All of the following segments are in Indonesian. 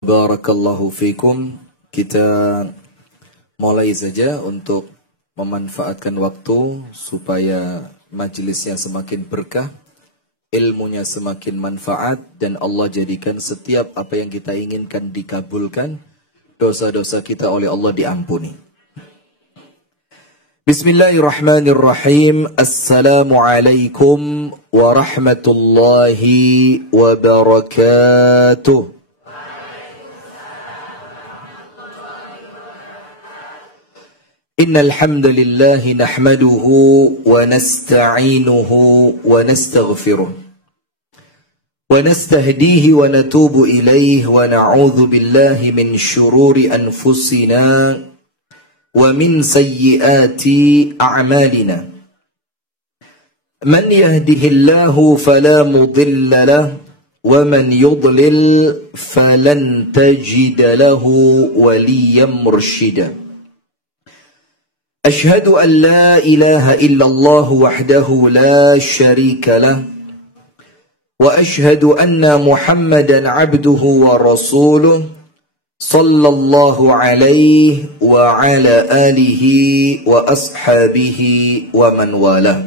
Barakallahu fikum. Kita mulai saja untuk memanfaatkan waktu supaya majelisnya semakin berkah, ilmunya semakin manfaat, dan Allah jadikan setiap apa yang kita inginkan dikabulkan, dosa-dosa kita oleh Allah diampuni. Bismillahirrahmanirrahim. Assalamualaikum warahmatullahi wabarakatuh. Innal hamdalillah nahmaduhu wa nasta'inuhu wa nastaghfiruh wa nastahdihi wa natubu ilayhi wa na'udzu billahi min shururi anfusina wa min sayyiati a'malina. Man yahdihillahu fala mudilla lahu wa man yudlil falan tajida lahu waliyyan murshida. أشهد أن لا إله إلا الله وحده لا شريك له وأشهد أن محمدا عبده ورسوله صلى الله عليه وعلى آله وأصحابه ومن والاه.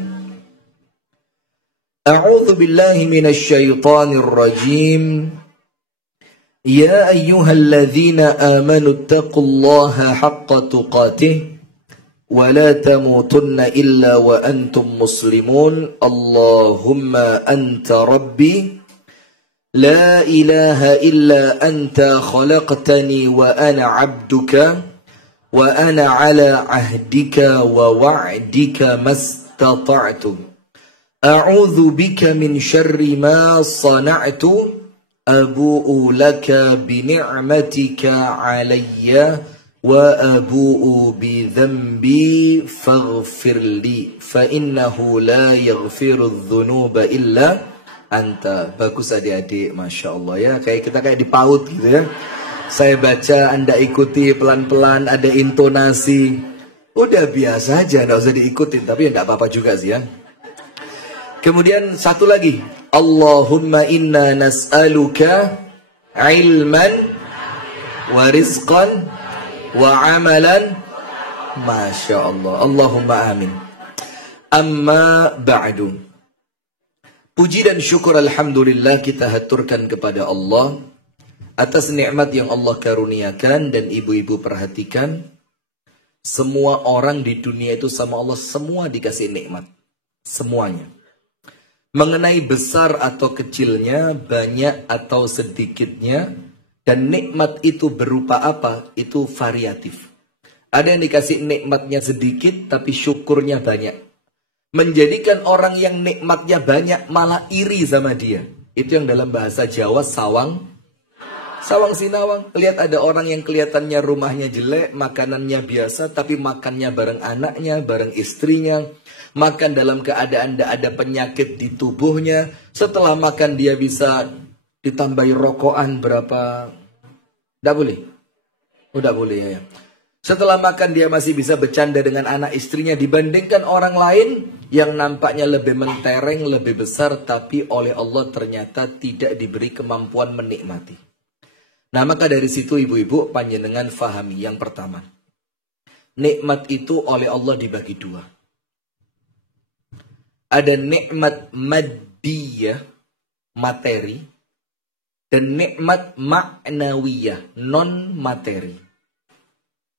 أعوذ بالله من الشيطان الرجيم. يا أيها الذين آمنوا اتقوا الله حق تقاته ولا تموتن إلا وأنتم مسلمون. اللهم أنت ربي لا إله إلا أنت خلقتني وأنا عبدك وأنا على عهدك ووعدك ما استطعت أعوذ بك من شر ما صنعت أبوء لك بنعمتك عليّ wa abu'u bi dhanbi faghfir li fa innahu la yaghfiru dhunuba illa anta. Bagus adik-adik, Masya Allah ya. Kita kayak di PAUD gitu ya. Saya baca, Anda ikuti pelan-pelan, ada intonasi. Udah biasa aja, nggak usah diikutin. Tapi ya nggak apa-apa juga sih ya. Kemudian satu lagi, Allahumma inna nas'aluka ilman wa rizqan wa amalan. Masya Allah. Allahumma amin. Amma ba'du. Puji dan syukur alhamdulillah kita haturkan kepada Allah atas nikmat yang Allah karuniakan. Dan ibu-ibu perhatikan, semua orang di dunia itu sama Allah semua dikasih nikmat. Semuanya. Mengenai besar atau kecilnya, banyak atau sedikitnya, dan nikmat itu berupa apa? Itu variatif. Ada yang dikasih nikmatnya sedikit tapi syukurnya banyak. Menjadikan orang yang nikmatnya banyak malah iri sama dia. Itu yang dalam bahasa Jawa sawang sinawang. Lihat ada orang yang kelihatannya rumahnya jelek, makanannya biasa, tapi makannya bareng anaknya, bareng istrinya. Makan dalam keadaan tidak ada penyakit di tubuhnya. Setelah makan dia bisa ditambahi rokokan berapa? Tidak boleh? Udah boleh ya. Setelah makan dia masih bisa bercanda dengan anak istrinya. Dibandingkan orang lain yang nampaknya lebih mentereng, lebih besar. Tapi oleh Allah ternyata tidak diberi kemampuan menikmati. Nah maka dari situ ibu-ibu panjenengan fahami. Yang pertama, nikmat itu oleh Allah dibagi dua. Ada nikmat maddiyah, materi, dan nikmat ma'nawiyah, non materi.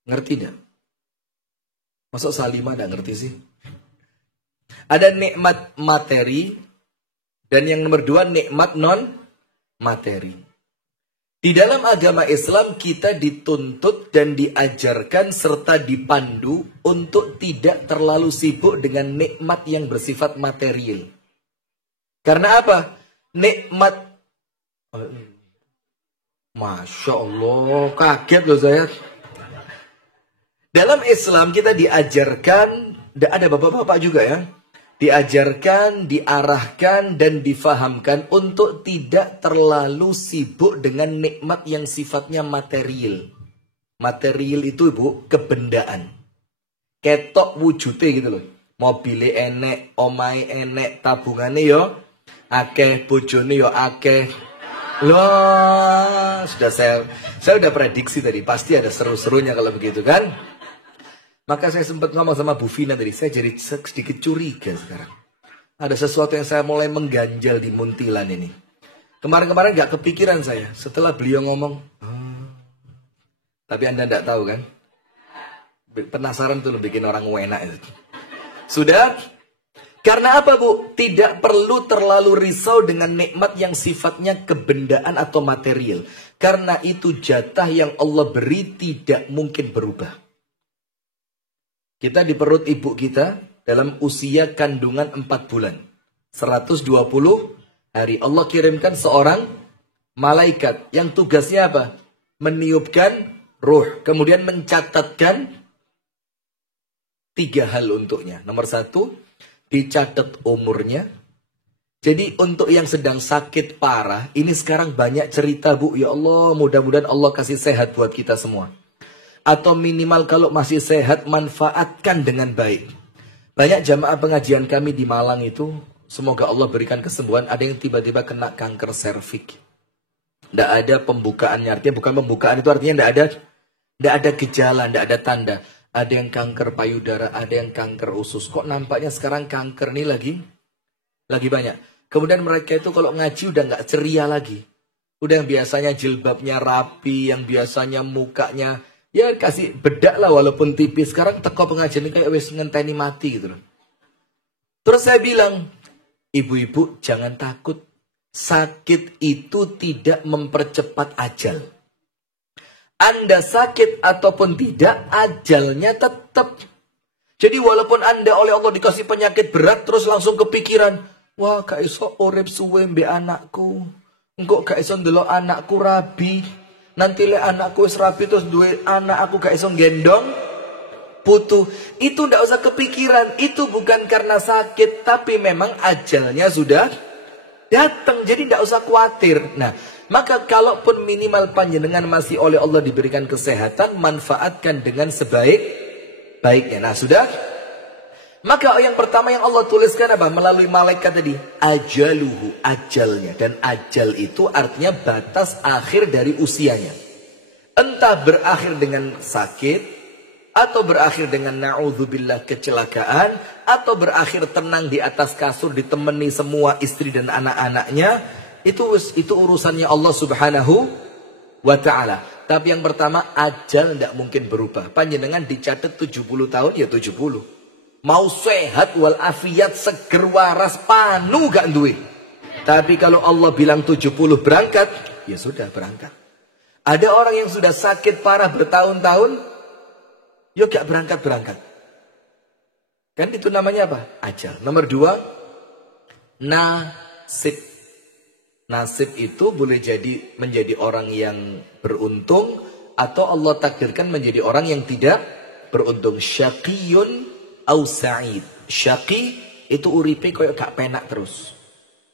Ngerti tidak? Masuk Salimah tidak ngerti sih? Ada nikmat materi, dan yang nomor dua nikmat non materi. Di dalam agama Islam kita dituntut dan diajarkan serta dipandu untuk tidak terlalu sibuk dengan nikmat yang bersifat material. Karena apa? Nikmat, Masya Allah, kaget loh saya. Dalam Islam kita diajarkan, ada bapak-bapak juga ya, diajarkan, diarahkan, dan difahamkan untuk tidak terlalu sibuk dengan nikmat yang sifatnya material. Material itu ibu, kebendaan. Ketok wujudnya gitu loh. Mobilnya enek, omai enek, tabungannya yo akeh, bojone yo akeh. Loh, saya udah prediksi tadi, pasti ada seru-serunya kalau begitu kan. Maka saya sempat ngomong sama Bu Vina tadi, saya jadi sedikit curiga sekarang. Ada sesuatu yang saya mulai mengganjal di Muntilan ini. Kemarin-kemarin gak kepikiran saya, setelah beliau ngomong, tapi Anda tidak tahu kan? Penasaran tuh bikin orang enak itu. Sudah? Karena apa Bu? Tidak perlu terlalu risau dengan nikmat yang sifatnya kebendaan atau material. Karena itu jatah yang Allah beri tidak mungkin berubah. Kita di perut ibu kita dalam usia kandungan 4 bulan. 120 hari. Allah kirimkan seorang malaikat yang tugasnya apa? Meniupkan ruh. Kemudian mencatatkan 3 hal untuknya. Nomor 1, dicatat umurnya. Jadi untuk yang sedang sakit parah, ini sekarang banyak cerita Bu. Ya Allah, mudah-mudahan Allah kasih sehat buat kita semua. Atau minimal kalau masih sehat, manfaatkan dengan baik. Banyak jamaah pengajian kami di Malang itu, semoga Allah berikan kesembuhan. Ada yang tiba-tiba kena kanker serviks. Tidak ada pembukaannya. Artinya bukan pembukaan itu artinya tidak ada gejala, tidak ada tanda. Ada yang kanker payudara, ada yang kanker usus. Kok nampaknya sekarang kanker ini lagi banyak. Kemudian mereka itu kalau ngaji udah nggak ceria lagi. Udah yang biasanya jilbabnya rapi, yang biasanya mukanya ya kasih bedak lah walaupun tipis. Sekarang teko pengajian ini kayak wis ngenteni mati gitu loh. Terus saya bilang, ibu-ibu jangan takut. Sakit itu tidak mempercepat ajal. Anda sakit ataupun tidak, ajalnya tetap. Jadi walaupun Anda oleh Allah dikasih penyakit berat, terus langsung kepikiran, wah gak iso urip suwe mbek anakku. Engkau gak iso ndelok anakku rabi. Nanti le anakku wis rabi terus duwe anak aku gak iso gendong putu. Itu ndak usah kepikiran. Itu bukan karena sakit, tapi memang ajalnya sudah datang. Jadi ndak usah khawatir. Nah, maka kalaupun minimal panjenengan masih oleh Allah diberikan kesehatan, manfaatkan dengan sebaik-baiknya. Nah sudah. Maka yang pertama yang Allah tuliskan apa? Melalui malaikat tadi. Ajaluhu, ajalnya. Dan ajal itu artinya batas akhir dari usianya. Entah berakhir dengan sakit, atau berakhir dengan na'udzubillah kecelakaan, atau berakhir tenang di atas kasur ditemani semua istri dan anak-anaknya. Itu urusannya Allah Subhanahu wa ta'ala. Tapi yang pertama, ajal tidak mungkin berubah. Panjenengan dicatat 70 tahun, ya 70. Mau sehat walafiat, seger waras, panu gak duwe. Tapi kalau Allah bilang 70 berangkat, ya sudah berangkat. Ada orang yang sudah sakit parah bertahun-tahun, ya gak berangkat-berangkat. Kan itu namanya apa? Ajal. Nomor 2, nasib. Nasib itu boleh jadi menjadi orang yang beruntung, atau Allah takdirkan menjadi orang yang tidak beruntung. Syaqiyun au sa'id. Syaqi itu uripe koyo gak penak terus.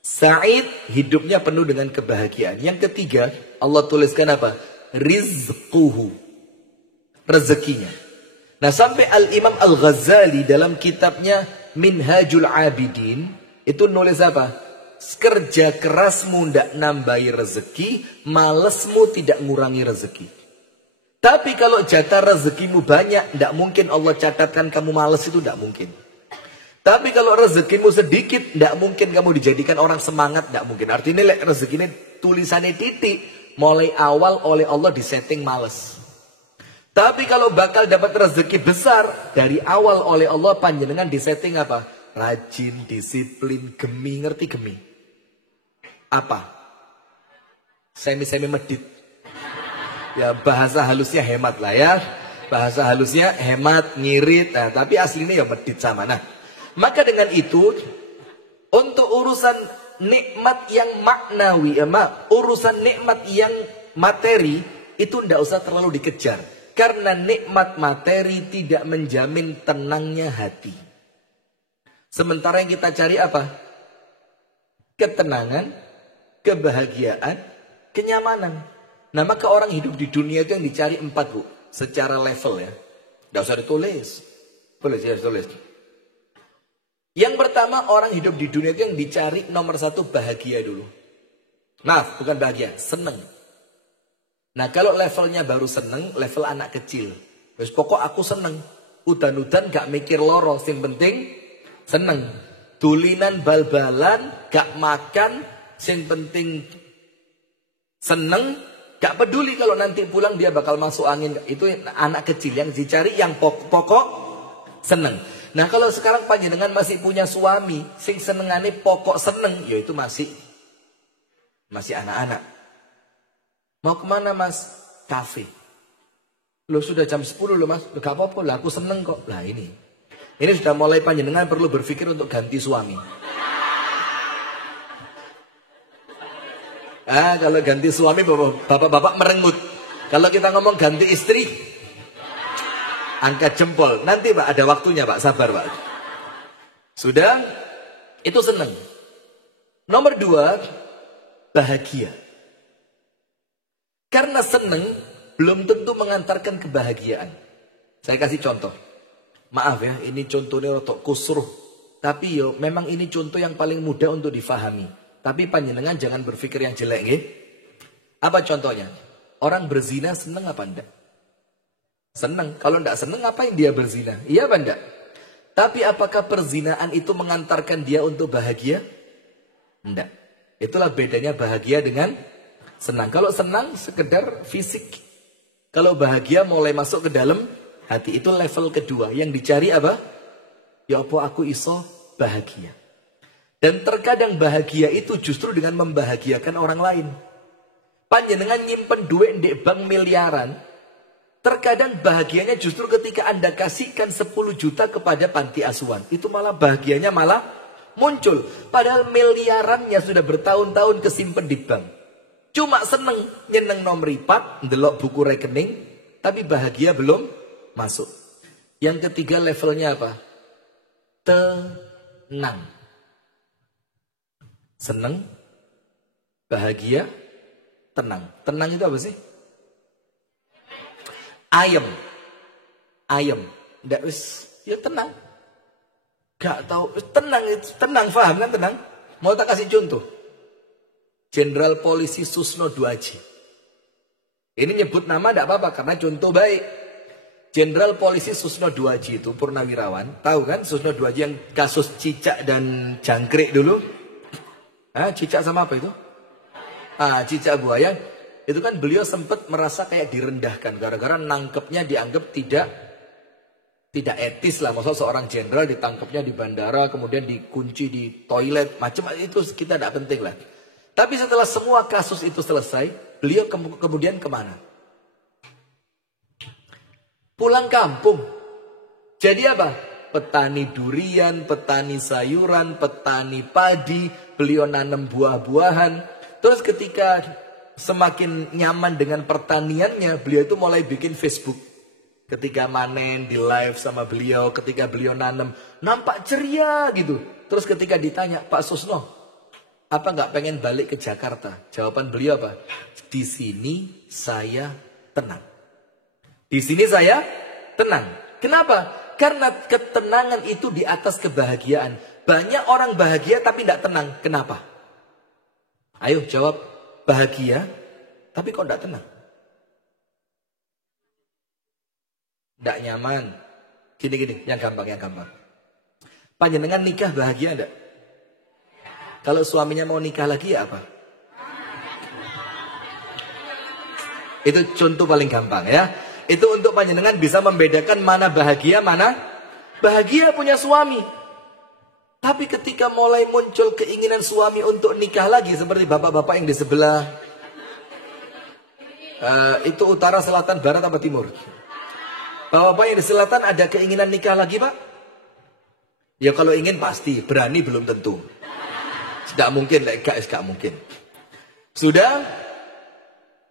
Sa'id hidupnya penuh dengan kebahagiaan. Yang ketiga, Allah tuliskan apa? Rizquhu. Rezekinya. Nah, sampai Al-Imam Al-Ghazali dalam kitabnya Minhajul Abidin itu nulis apa? Kerja kerasmu tidak nambahi rezeki, malesmu tidak ngurangi rezeki. Tapi kalau jatah rezekimu banyak, tidak mungkin Allah catatkan kamu males, itu tidak mungkin. Tapi kalau rezekimu sedikit, tidak mungkin kamu dijadikan orang semangat, tidak mungkin. Artinya rezekinya tulisannya titik, mulai awal oleh Allah disetting males. Tapi kalau bakal dapat rezeki besar, dari awal oleh Allah panjenengan disetting apa? Rajin, disiplin, gemi, ngerti gemi? Apa? Semi-semi medit. Ya bahasa halusnya hemat lah ya. Bahasa halusnya hemat, ngirit. Nah, tapi aslinya ya medit sama. Nah, maka dengan itu, untuk urusan nikmat yang maknawi, urusan nikmat yang materi, itu tidak usah terlalu dikejar. Karena nikmat materi tidak menjamin tenangnya hati. Sementara yang kita cari apa? Ketenangan, kebahagiaan, kenyamanan. Nah, maka orang hidup di dunia itu yang dicari 4, Bu. Secara level ya. Tidak usah ditulis. Boleh saya tulis. Yang pertama, orang hidup di dunia itu yang dicari nomor 1 bahagia dulu. Maaf, bukan bahagia, seneng. Nah kalau levelnya baru seneng, level anak kecil. Terus pokok aku seneng. Udan-udan gak mikir loro, sing penting seneng. Dulinan bal-balan, gak makan, sing penting seneng. Gak peduli kalau nanti pulang dia bakal masuk angin. Itu anak kecil yang dicari yang pokok seneng. Nah kalau sekarang panjenengan masih punya suami, sing senengane pokok seneng, yaitu masih anak-anak. Mau kemana mas? Kafe. Lo sudah jam 10 lo mas. Gak apa-apa lah, aku seneng kok. Lah ini sudah mulai panjenengan perlu berpikir untuk ganti suami. Kalau ganti suami bapak-bapak merengut. Kalau kita ngomong ganti istri, angkat jempol. Nanti pak ada waktunya pak, sabar pak. Sudah, itu seneng. Nomor 2, bahagia. Karena seneng belum tentu mengantarkan kebahagiaan. Saya kasih contoh. Maaf ya, ini contohnya rotok kusruh. Tapi yo, memang ini contoh yang paling mudah untuk difahami. Tapi panjenengan jangan berpikir yang jelek, nggih. Apa contohnya? Orang berzina seneng apa enggak? Seneng. Kalau enggak seneng, ngapain dia berzina? Iya apa enggak? Tapi apakah perzinaan itu mengantarkan dia untuk bahagia? Enggak. Itulah bedanya bahagia dengan senang. Kalau senang sekedar fisik. Kalau bahagia mulai masuk ke dalam hati. Itu level kedua. Yang dicari apa? Ya apa aku iso bahagia. Dan terkadang bahagia itu justru dengan membahagiakan orang lain. Panjenengan nyimpen duit di bank miliaran. Terkadang bahagianya justru ketika Anda kasihkan 10 juta kepada panti asuhan. Itu malah bahagianya malah muncul. Padahal miliarannya sudah bertahun-tahun kesimpan di bank. Cuma seneng nyeneng nomor ripat, ndelok buku rekening, tapi bahagia belum masuk. Yang ketiga levelnya apa? Tenang. Seneng, bahagia, tenang. Tenang itu apa sih? Ayem. Ndak wis, ya tenang. Gak tahu, tenang, paham kan tenang? Mau tak kasih contoh? Jenderal Polisi Susno Duaji. Ini nyebut nama tidak apa-apa karena contoh baik. Jenderal Polisi Susno Duaji itu purnawirawan. Tahu kan Susno Duaji yang kasus cicak dan jangkrik dulu? Cicak sama apa itu? Cicak buaya. Itu kan beliau sempat merasa kayak direndahkan. Gara-gara nangkepnya dianggap tidak etis lah. Maksudnya seorang jenderal ditangkapnya di bandara. Kemudian dikunci di toilet. Macam itu kita tidak penting lah. Tapi setelah semua kasus itu selesai, beliau kemudian kemana? Pulang kampung. Jadi apa? Petani durian, petani sayuran, petani padi. Beliau nanam buah-buahan. Terus ketika semakin nyaman dengan pertaniannya, beliau itu mulai bikin Facebook. Ketika manen di live sama beliau, ketika beliau nanam, nampak ceria gitu. Terus ketika ditanya, Pak Susno, apa nggak pengen balik ke Jakarta? Jawaban beliau apa? Di sini saya tenang. Di sini saya tenang. Kenapa? Karena ketenangan itu di atas kebahagiaan. Banyak orang bahagia tapi tidak tenang. Kenapa? Ayo jawab. Bahagia tapi kok tidak tenang? Tidak nyaman. Gini, yang gampang. Panjenengan nikah bahagia enggak? Kalau suaminya mau nikah lagi ya apa? Itu contoh paling gampang ya. Itu untuk panjenengan bisa membedakan mana bahagia, mana bahagia punya suami. Tapi ketika mulai muncul keinginan suami untuk nikah lagi, seperti bapak-bapak yang di sebelah, itu utara, selatan, barat, apa timur? Bapak-bapak yang di selatan ada keinginan nikah lagi pak? Ya kalau ingin pasti, berani belum tentu. Tidak mungkin, gak mungkin. Sudah?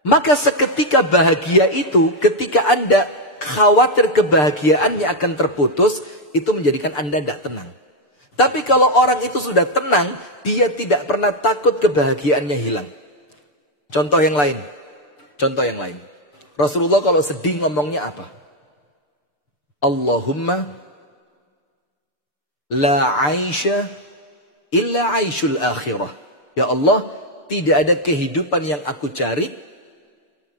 Maka seketika bahagia itu, ketika Anda khawatir kebahagiaannya akan terputus, itu menjadikan Anda tidak tenang. Tapi kalau orang itu sudah tenang, dia tidak pernah takut kebahagiaannya hilang. Contoh yang lain. Rasulullah kalau sedih ngomongnya apa? Allahumma la aisha illa aishul akhirah. Ya Allah, tidak ada kehidupan yang aku cari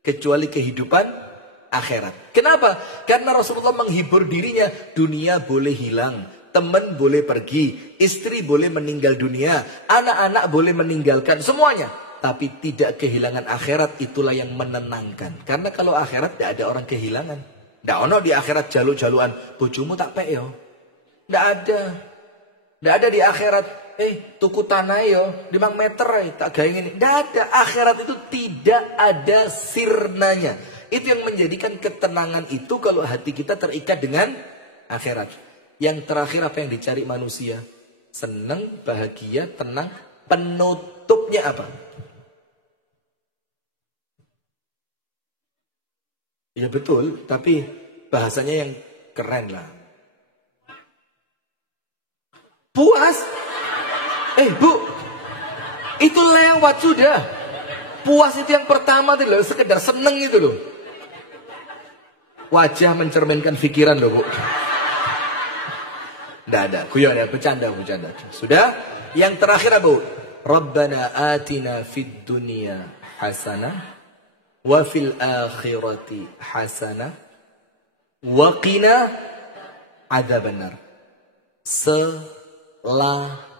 kecuali kehidupan akhirat. Kenapa? Karena Rasulullah menghibur dirinya, dunia boleh hilang, teman boleh pergi, istri boleh meninggal dunia, anak-anak boleh meninggalkan, semuanya. Tapi tidak kehilangan akhirat, itulah yang menenangkan. Karena kalau akhirat tidak ada orang kehilangan. Tidak ada di akhirat jaluk-jaluan, bojomu tak pek yo. Tidak ada. Tidak ada di akhirat, tuku tanah yo, 5 meter tak gaya ini. Tidak ada. Akhirat itu tidak ada sirnanya. Itu yang menjadikan ketenangan itu kalau hati kita terikat dengan akhirat. Yang terakhir apa yang dicari manusia? Senang, bahagia, tenang. Penutupnya apa? Ya betul, tapi bahasanya yang keren lah. Puas? Bu, itu lewat sudah. Puas itu yang pertama tuh loh, sekedar seneng itu loh. Wajah mencerminkan pikiran loh, Bu. Nggak ada, guyon ya, bercanda. Sudah, yang terakhir Bu. Rabbana atina fid dunya hasanah wa fil akhirati hasanah wa qina adzabannar. Selamat.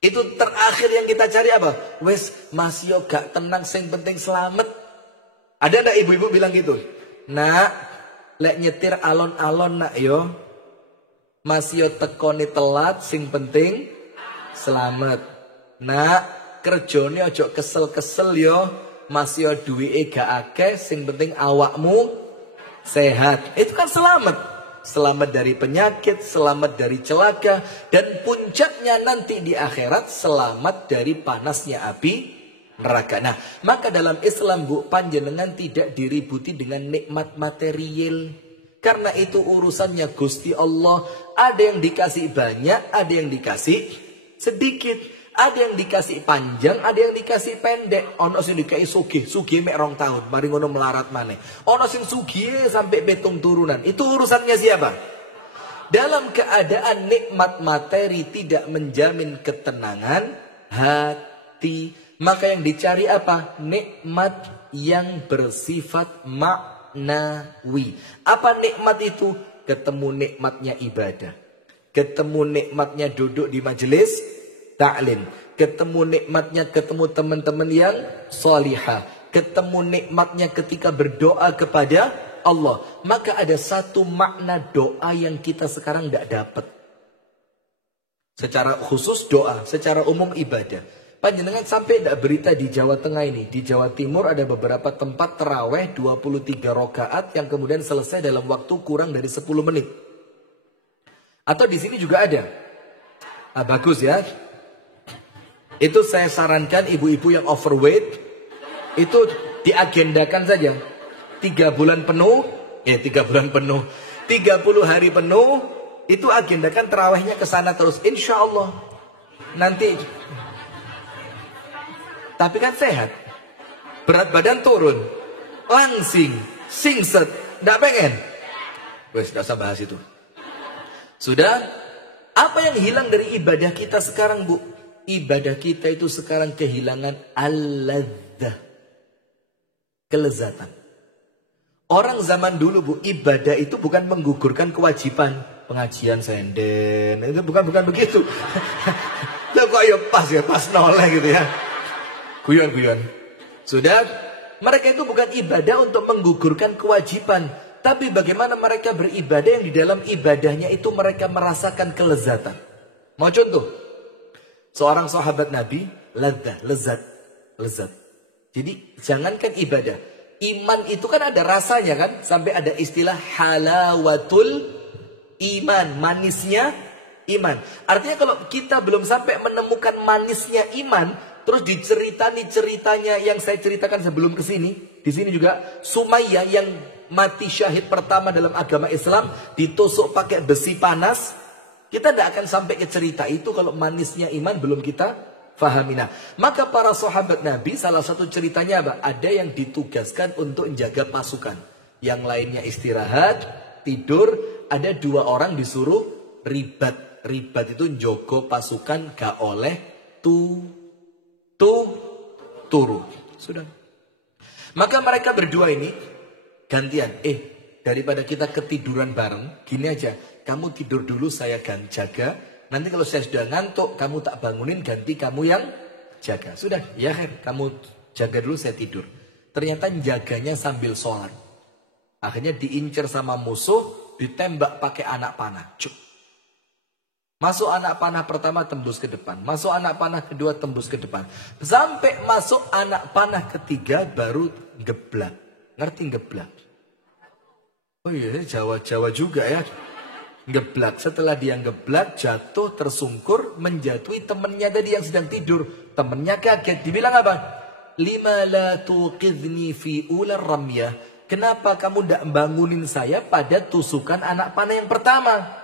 Itu terakhir yang kita cari apa? Wes masih gak tenang, sing penting selamat. Ada ndak ibu-ibu bilang gitu? Nak, lek nyetir alon-alon nak yo. Masih tekoni telat, sing penting selamat. Nak, kerjone ojo kesel-kesel yo. Masih duwike gak akeh, sing penting awakmu sehat. Itu kan selamat. Selamat dari penyakit, selamat dari celaka, dan puncaknya nanti di akhirat selamat dari panasnya api neraka. Nah, maka dalam Islam Bu, panjenengan tidak diributi dengan nikmat material. Karena itu urusannya Gusti Allah. Ada yang dikasih banyak, ada yang dikasih sedikit. Ada yang dikasih panjang, ada yang dikasih pendek. Ono sing dikasih sugih mek 2 tahun, mari ngono melarat maneh. Ono sing sugih sampai betung turunan. Itu urusannya siapa? Dalam keadaan nikmat materi tidak menjamin ketenangan hati, maka yang dicari apa? Nikmat yang bersifat maknawi. Apa nikmat itu? Ketemu nikmatnya ibadah. Ketemu nikmatnya duduk di majelis ta'lim. Ketemu nikmatnya ketemu teman-teman yang salihah. Ketemu nikmatnya ketika berdoa kepada Allah. Maka ada satu makna doa yang kita sekarang tidak dapat. Secara khusus doa, secara umum ibadah. Panjenengan sampai tidak berita di Jawa Tengah ini. Di Jawa Timur ada beberapa tempat taraweh 23 rakaat yang kemudian selesai dalam waktu kurang dari 10 menit. Atau di sini juga ada. Ah, bagus ya. Itu saya sarankan ibu-ibu yang overweight itu diagendakan saja 3 bulan penuh, 30 hari penuh, itu agendakan terawihnya ke sana terus, insya Allah nanti. Tapi kan sehat, berat badan turun, langsing, singset, nggak pengen. Wes, nggak usah bahas itu. Sudah, apa yang hilang dari ibadah kita sekarang Bu? Ibadah kita itu sekarang kehilangan al-ladzah, kelezatan. Orang zaman dulu Bu, ibadah itu bukan menggugurkan kewajiban. Pengajian senden, itu bukan begitu. Loh kok ya pas noleh gitu ya. Guyon. Sudah, mereka itu bukan ibadah untuk menggugurkan kewajiban. Tapi bagaimana mereka beribadah yang di dalam ibadahnya itu mereka merasakan kelezatan. Mau contoh? Seorang sahabat Nabi, lezat. Jadi jangankan ibadah, iman itu kan ada rasanya kan, sampai ada istilah halawatul iman, manisnya iman. Artinya kalau kita belum sampai menemukan manisnya iman, terus ceritanya yang saya ceritakan sebelum kesini, di sini juga Sumayyah yang mati syahid pertama dalam agama Islam, ditusuk pakai besi panas. Kita tidak akan sampai ke cerita itu kalau manisnya iman belum kita fahami. Nah, maka para sahabat Nabi salah satu ceritanya apa? Ada yang ditugaskan untuk menjaga pasukan. Yang lainnya istirahat, tidur. Ada 2 orang disuruh ribat. Ribat itu njogo pasukan gak oleh turu. Sudah. Maka mereka berdua ini gantian. Daripada kita ketiduran bareng, gini aja. Kamu tidur dulu, saya jaga. Nanti kalau saya sudah ngantuk, kamu tak bangunin, ganti kamu yang jaga. Sudah, ya kan? Kamu jaga dulu, saya tidur. Ternyata jaganya sambil sholat. Akhirnya diincar sama musuh, ditembak pakai anak panah. Cuk. Masuk anak panah pertama, tembus ke depan. Masuk anak panah kedua, tembus ke depan. Sampai masuk anak panah ketiga, baru geblak. Ngerti geblak? Oh iya, Jawa-Jawa juga ya. Geblak. Setelah dia geblak, jatuh, tersungkur, menjatuhi temannya tadi yang sedang tidur. Temannya kaget. Dibilang apa? Lima la tuqidhni fi ular ramyah. Kenapa kamu tidak bangunin saya pada tusukan anak panah yang pertama?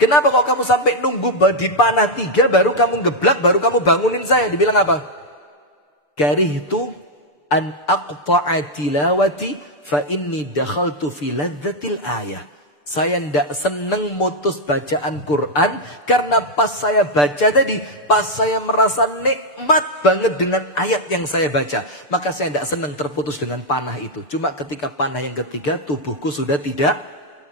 Kenapa kok kamu sampai nunggu di panah 3 baru kamu geblak, baru kamu bangunin saya? Dibilang apa? Karihtu an aqta'a tilawati fa inni dakhaltu fi ladzatil ayah. Saya tidak senang mutus bacaan Quran karena pas saya baca tadi, pas saya merasa nikmat banget dengan ayat yang saya baca, maka saya tidak senang terputus dengan panah itu. Cuma ketika panah yang ketiga, tubuhku sudah tidak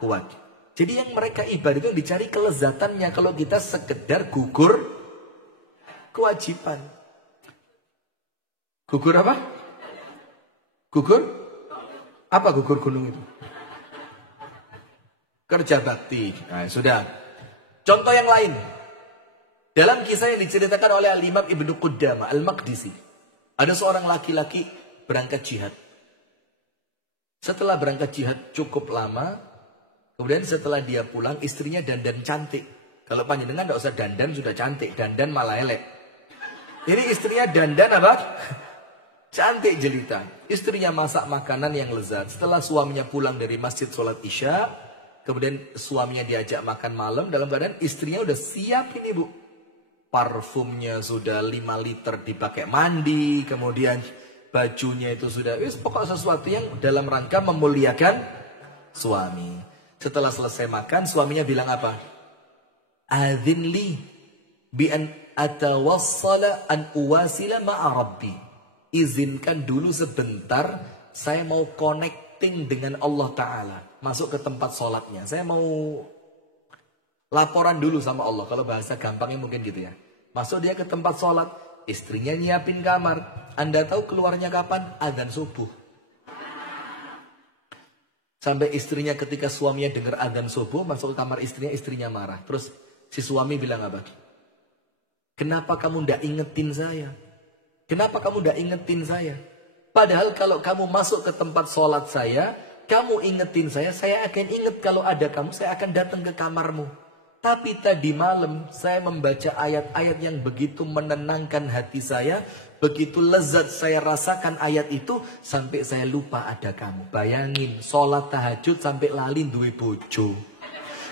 kuat. Jadi yang mereka ibadah itu dicari kelezatannya. Kalau kita sekedar gugur kewajiban. Gugur apa? Gugur? Apa gugur gunung itu? Kerja bakti. Nah, sudah. Contoh yang lain. Dalam kisah yang diceritakan oleh Al-Imam Ibnu Qudamah Al-Maqdisi. Ada seorang laki-laki berangkat jihad. Setelah berangkat jihad cukup lama, kemudian setelah dia pulang, istrinya dandan cantik. Kalau panjenengan tidak usah dandan, sudah cantik. Dandan malah elek. Ini istrinya dandan apa? Cantik jelita. Istrinya masak makanan yang lezat. Setelah suaminya pulang dari masjid sholat isya, kemudian suaminya diajak makan malam, dalam keadaan istrinya udah siap ini bu. Parfumnya sudah 5 liter dipakai mandi. Kemudian bajunya itu sudah, pokok sesuatu yang dalam rangka memuliakan suami. Setelah selesai makan, suaminya bilang apa? Adzinli bi an atawassala an uwasila ma'a rabbi. Izinkan dulu sebentar, saya mau connecting dengan Allah Ta'ala. Masuk ke tempat sholatnya. Saya mau laporan dulu sama Allah. Kalau bahasa gampangnya mungkin gitu ya. Masuk dia ke tempat sholat. Istrinya nyiapin kamar. Anda tahu keluarnya kapan? Adzan subuh. Sampai istrinya ketika suaminya dengar adzan subuh, masuk ke kamar istrinya marah. Terus si suami bilang apa? Kenapa kamu tidak ingetin saya? Kenapa kamu tidak ingetin saya? Padahal kalau kamu masuk ke tempat sholat saya, kamu ingetin saya akan inget kalau ada kamu, saya akan datang ke kamarmu. Tapi tadi malam saya membaca ayat-ayat yang begitu menenangkan hati saya, begitu lezat saya rasakan ayat itu, sampai saya lupa ada kamu. Bayangin, sholat tahajud sampai lali duwe bojo.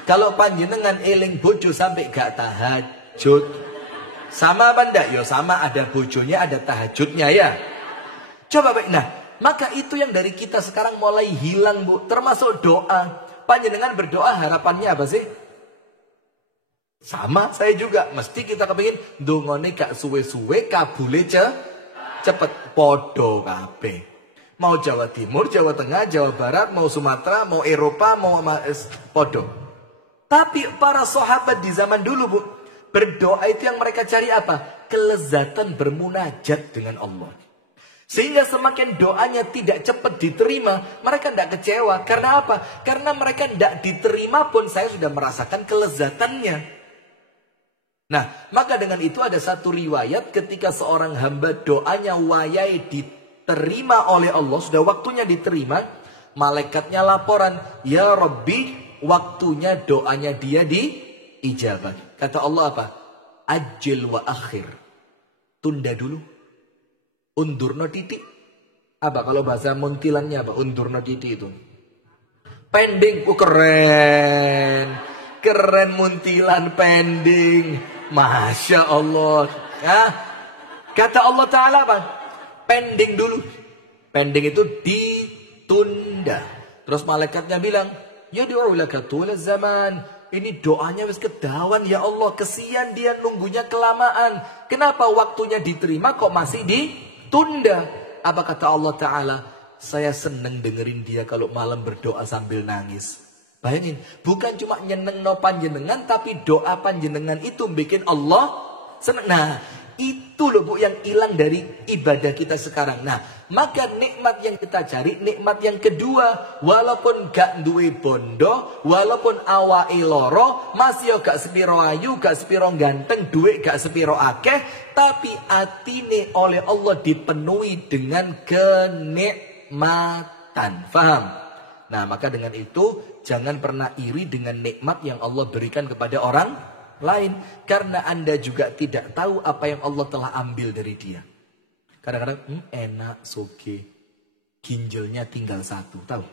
Kalau panjenengan eling bojo sampai gak tahajud, sama apa enggak? Ya sama, ada bojonya, ada tahajudnya ya. Coba baik. Nah, maka itu yang dari kita sekarang mulai hilang bu. Termasuk doa. Panjenengan berdoa harapannya apa sih? Sama, saya juga. Mesti kita kepingin dongone gak suwe-suwe, kabule cepet. Podo kabeh. Mau Jawa Timur, Jawa Tengah, Jawa Barat, mau Sumatera, mau Eropa, mau podo. Tapi para sahabat di zaman dulu bu, berdoa itu yang mereka cari apa? Kelezatan bermunajat dengan Allah. Sehingga semakin doanya tidak cepat diterima, mereka tidak kecewa. Karena apa? Karena mereka tidak diterima pun saya sudah merasakan kelezatannya. Nah, maka dengan itu ada satu riwayat ketika seorang hamba doanya wayai diterima oleh Allah, sudah waktunya diterima, malaikatnya laporan, ya Rabbi, waktunya doanya dia diijabah. Kata Allah apa? Ajil wa akhir. Tunda dulu. Undurno titik. Apa kalau bahasa muntilannya apa? Undurno titik itu. Pending. Keren. Keren muntilan pending. Masya Allah. Ya. Kata Allah Ta'ala apa? Pending dulu. Pending itu ditunda. Terus malaikatnya bilang, yad'u laka tula zaman. ini doanya wis kedawan ya Allah. Kesian dia nunggunya kelamaan. Kenapa waktunya diterima kok masih ditunda? Apa kata Allah Ta'ala? Saya seneng dengerin dia kalau malam berdoa sambil nangis. Bayangin, bukan cuma nyeneng no panjenengan, tapi doa panjenengan itu bikin Allah seneng. Nah, itu loh Bu yang hilang dari ibadah kita sekarang. Nah, maka nikmat yang kita cari, nikmat yang kedua, walaupun gak duwe bondo, walaupun awake loro, masih gak sepiro ayu, gak sepiro ganteng, duwe gak sepiro akeh, tapi atine oleh Allah dipenuhi dengan kenikmatan. Faham? Nah, maka dengan itu jangan pernah iri dengan nikmat yang Allah berikan kepada orang lain, karena Anda juga tidak tahu apa yang Allah telah ambil dari dia. Kadang-kadang enak soge, ginjalnya tinggal satu, tahu?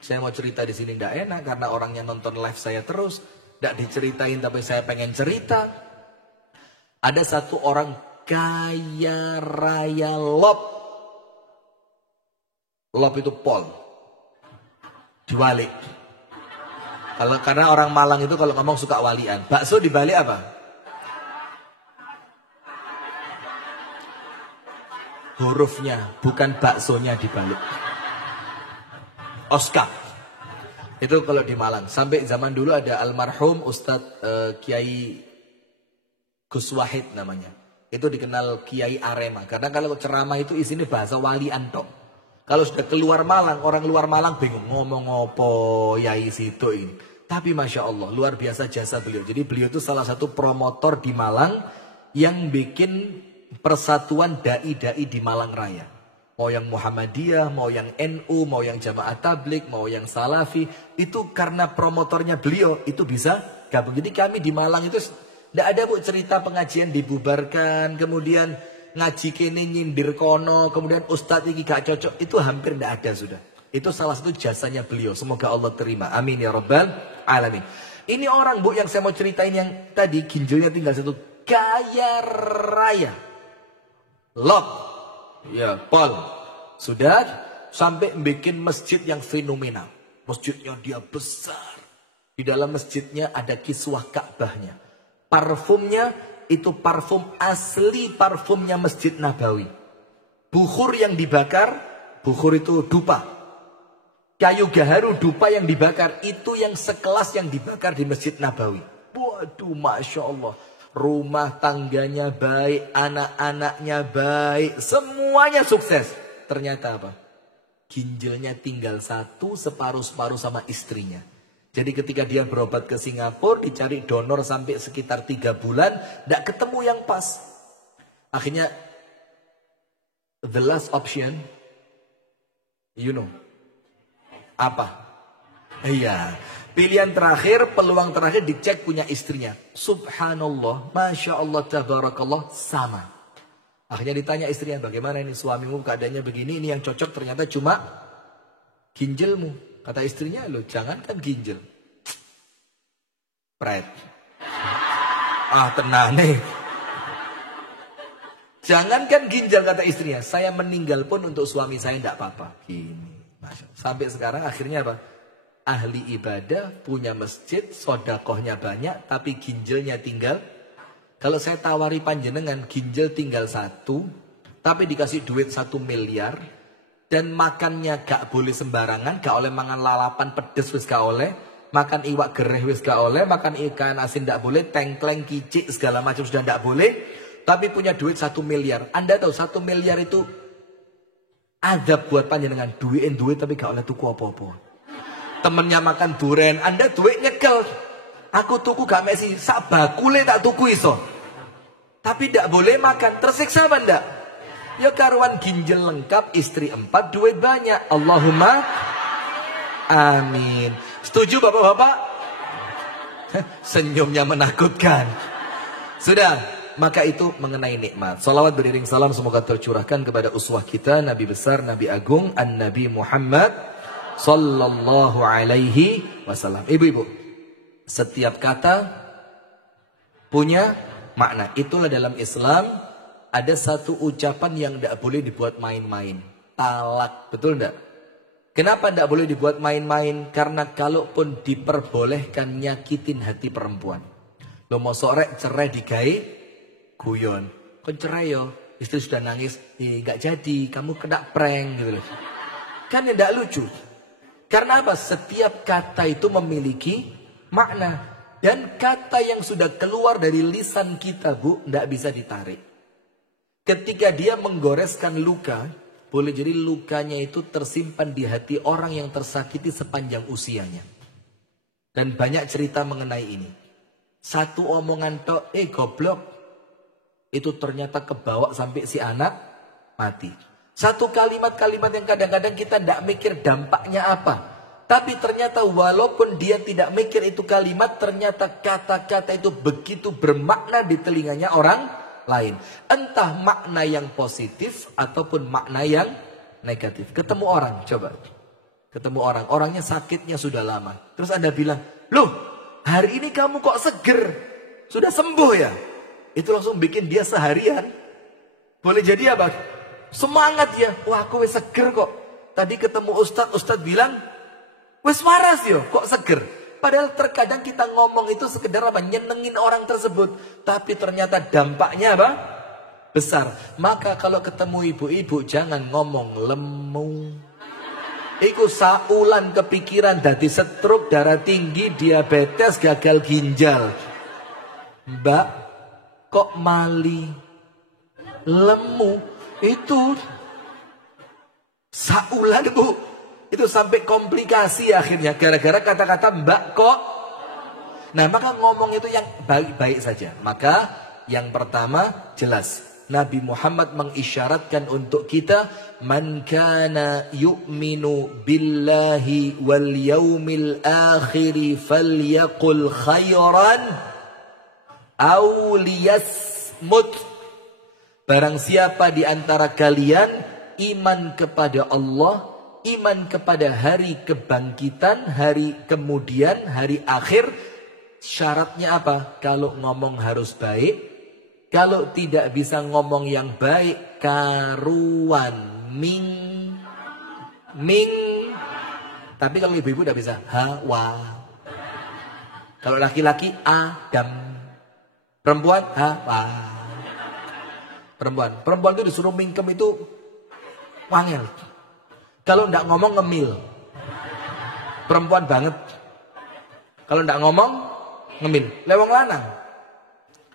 Saya mau cerita di sini tidak enak karena orangnya nonton live saya terus, tidak diceritain tapi saya pengen cerita. Ada satu orang kaya raya lop itu pol, diwalik. Kalau karena orang Malang itu kalau ngomong suka walian. Bakso dibalik apa? Hurufnya, bukan baksonya dibalik. Oscar. Itu kalau di Malang. Sampai zaman dulu ada almarhum Ustadz Kiai Gus Wahid namanya. Itu dikenal Kiai Arema. Karena kalau ceramah itu isinya bahasa walian tok. Kalau sudah keluar Malang, orang luar Malang bingung ngomong apa yai situ ini. Tapi Masya Allah, luar biasa jasa beliau. Jadi beliau itu salah satu promotor di Malang yang bikin persatuan dai-dai di Malang Raya. Mau yang Muhammadiyah, mau yang NU, mau yang Jamaah Tabligh, mau yang Salafi. Itu karena promotornya beliau, itu bisa gabung. Jadi kami di Malang itu tidak ada Bu cerita pengajian dibubarkan, kemudian ngaji kene nyindir kono, kemudian ustadz ini gak cocok, itu hampir tidak ada sudah. Itu salah satu jasanya beliau. Semoga Allah terima. Amin ya rabbal alamin. Ini orang Bu yang saya mau ceritain yang tadi ginjalnya tinggal satu, kaya raya, lop, ya pol, sudah sampai bikin masjid yang fenomenal. Masjidnya dia besar. Di dalam masjidnya ada kiswah Ka'bahnya. Parfumnya itu parfum asli, parfumnya Masjid Nabawi. Bukhur yang dibakar, bukhur itu dupa. Kayu gaharu dupa yang dibakar, itu yang sekelas yang dibakar di Masjid Nabawi. Waduh, Masya Allah. Rumah tangganya baik, anak-anaknya baik, semuanya sukses. Ternyata apa? Ginjalnya tinggal satu, separuh-separuh sama istrinya. Jadi ketika dia berobat ke Singapura, dicari donor sampai sekitar 3 bulan, tidak ketemu yang pas. Akhirnya, the last option, you know, apa? Iya, pilihan terakhir, peluang terakhir dicek punya istrinya. Subhanallah, Masya Allah, Tabarakallah, sama. Akhirnya ditanya istrinya, bagaimana ini suamimu keadaannya begini, ini yang cocok ternyata cuma ginjalmu. Kata istrinya, loh jangankan ginjal. Pret. Tenang nih. Jangankan ginjal kata istrinya. Saya meninggal pun untuk suami saya tidak apa-apa. Gini. Sampai sekarang akhirnya apa? Ahli ibadah, punya masjid, sodakohnya banyak, tapi ginjalnya tinggal. Kalau saya tawari panjenengan, ginjal tinggal 1, tapi dikasih duit 1 miliar. Dan makannya gak boleh sembarangan, gak oleh mangan lalapan pedes wis gak oleh, makan iwak gereh wis gak oleh, makan ikan asin gak boleh, tengkleng, kicik segala macam sudah gak boleh, tapi punya duit 1 miliar. Anda tahu 1 miliar itu adab buat panjenengan, duit tapi gak oleh tuku apa-apa. Temennya makan duren, Anda duit nyekel. Aku tuku gak mesi, sak bakule tak tuku iso. Tapi gak boleh makan, tersiksa apa ndak? Ya karuan ginjal lengkap, istri 4, duit banyak. Allahumma amin. Setuju bapak-bapak? Senyumnya menakutkan. Sudah, maka itu mengenai nikmat. Salawat beriring salam semoga tercurahkan kepada uswah kita, Nabi besar, Nabi agung, An-Nabi Muhammad sallallahu alaihi wasallam. Ibu-ibu, setiap kata punya makna. Itulah dalam Islam ada satu ucapan yang tidak boleh dibuat main-main. Talak, betul tidak? Kenapa tidak boleh dibuat main-main? Karena kalaupun diperbolehkan nyakitin hati perempuan. Lo mau sore cerai digawe guyon. Kon cerai yo, istri sudah nangis, nggak jadi, kamu kena prank gitu loh. Kan tidak lucu. Karena apa? Setiap kata itu memiliki makna. Dan kata yang sudah keluar dari lisan kita, Bu, tidak bisa ditarik. Ketika dia menggoreskan luka, boleh jadi lukanya itu tersimpan di hati orang yang tersakiti sepanjang usianya. Dan banyak cerita mengenai ini. Satu omongan tok, goblok, itu ternyata kebawa sampai si anak mati. Satu kalimat-kalimat yang kadang-kadang kita tidak mikir dampaknya apa. Tapi ternyata walaupun dia tidak mikir itu kalimat, ternyata kata-kata itu begitu bermakna di telinganya orang lain. Entah makna yang positif ataupun makna yang negatif. Ketemu orang, coba. Ketemu orang, orangnya sakitnya sudah lama. Terus Anda bilang, loh hari ini kamu kok seger? Sudah sembuh ya? Itu langsung bikin dia seharian. Boleh jadi apa? Semangat ya. Wah aku wis seger kok. Tadi ketemu Ustadz bilang, wis waras yo, kok seger. Padahal terkadang kita ngomong itu sekedar apa? Nyenengin orang tersebut. Tapi ternyata dampaknya apa? Besar. Maka kalau ketemu ibu-ibu jangan ngomong lemu. Iku saulan kepikiran dadi stroke, darah tinggi, diabetes, gagal ginjal. Mbak, kok mali? Lemu. Itu saulan, Bu. Itu sampai komplikasi akhirnya gara-gara kata-kata mbak kok. Nah maka ngomong itu yang baik-baik saja. Maka yang pertama jelas Nabi Muhammad mengisyaratkan untuk kita, man kana yu'minu billahi wal yaumil akhiri falyaqul khairan aw liyasmut. Barang siapa di antara kalian iman kepada Allah, iman kepada hari kebangkitan, hari kemudian, hari akhir. Syaratnya apa? Kalau ngomong harus baik. Kalau tidak bisa ngomong yang baik, karuan, ming. Tapi kalau ibu-ibu tidak bisa, hawa. Kalau laki-laki, Adam. Perempuan, hawa. Perempuan itu disuruh mingkem itu wangel. Kalau ndak ngomong ngemil. Perempuan banget. Kalau ndak ngomong ngemil. Lewong lanang.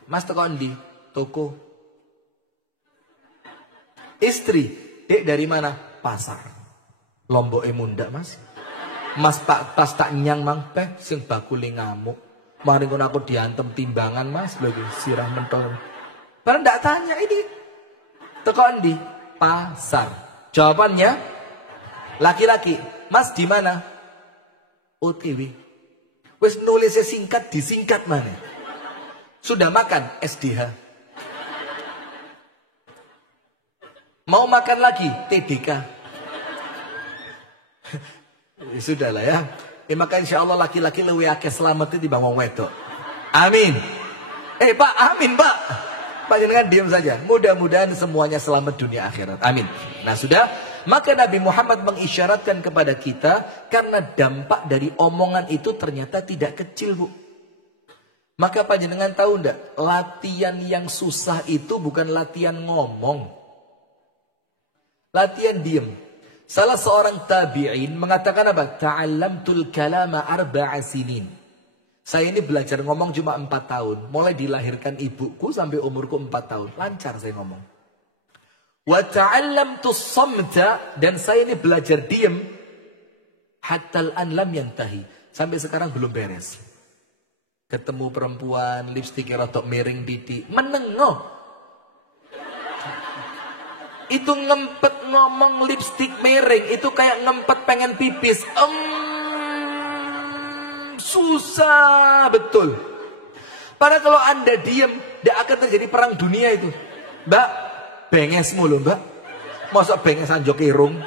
Mas teko ndi? Toko. Istri, dek dari mana? Pasar. Lombok mundak, Mas. Mas pak pas tak nyang mang teh sing bakule ngamuk. Mari ngono aku diantem timbangan, Mas, lagi sirah mentol. Padahal ndak tanya ini. Teko ndi? Pasar. Jawabannya laki-laki, Mas di mana? OTW. Wes nulisnya singkat disingkat mana? Sudah makan? SDH. Mau makan lagi? TDK. Sudahlah ya. Maka insya Allah laki-laki lebih akeh selamat di bawah wedok. Amin. Pak, amin Pak. Pak jangan diam saja. Mudah-mudahan semuanya selamat dunia akhirat. Amin. Nah sudah. Maka Nabi Muhammad mengisyaratkan kepada kita, karena dampak dari omongan itu ternyata tidak kecil, Bu. Maka panjenengan tahu enggak, latihan yang susah itu bukan latihan ngomong. Latihan diem. Salah seorang tabi'in mengatakan apa? Ta'allamtul kalama arba'a sinin. Saya ini belajar ngomong cuma 4 tahun. Mulai dilahirkan ibuku sampai umurku 4 tahun. Lancar saya ngomong. Wa ta'allamtus samta, dan saya ini belajar diem hatta al-an lam yantahi, sampai sekarang belum beres. Ketemu perempuan lipstiknya rotok miring titik, menengoh. Itu ngempet ngomong lipstik miring, itu kayak ngempet pengen pipis. Susah betul. Padahal kalau Anda diem, tidak akan terjadi perang dunia itu. Mbak, benges mulu Mbak. Masa bengesan jok irung.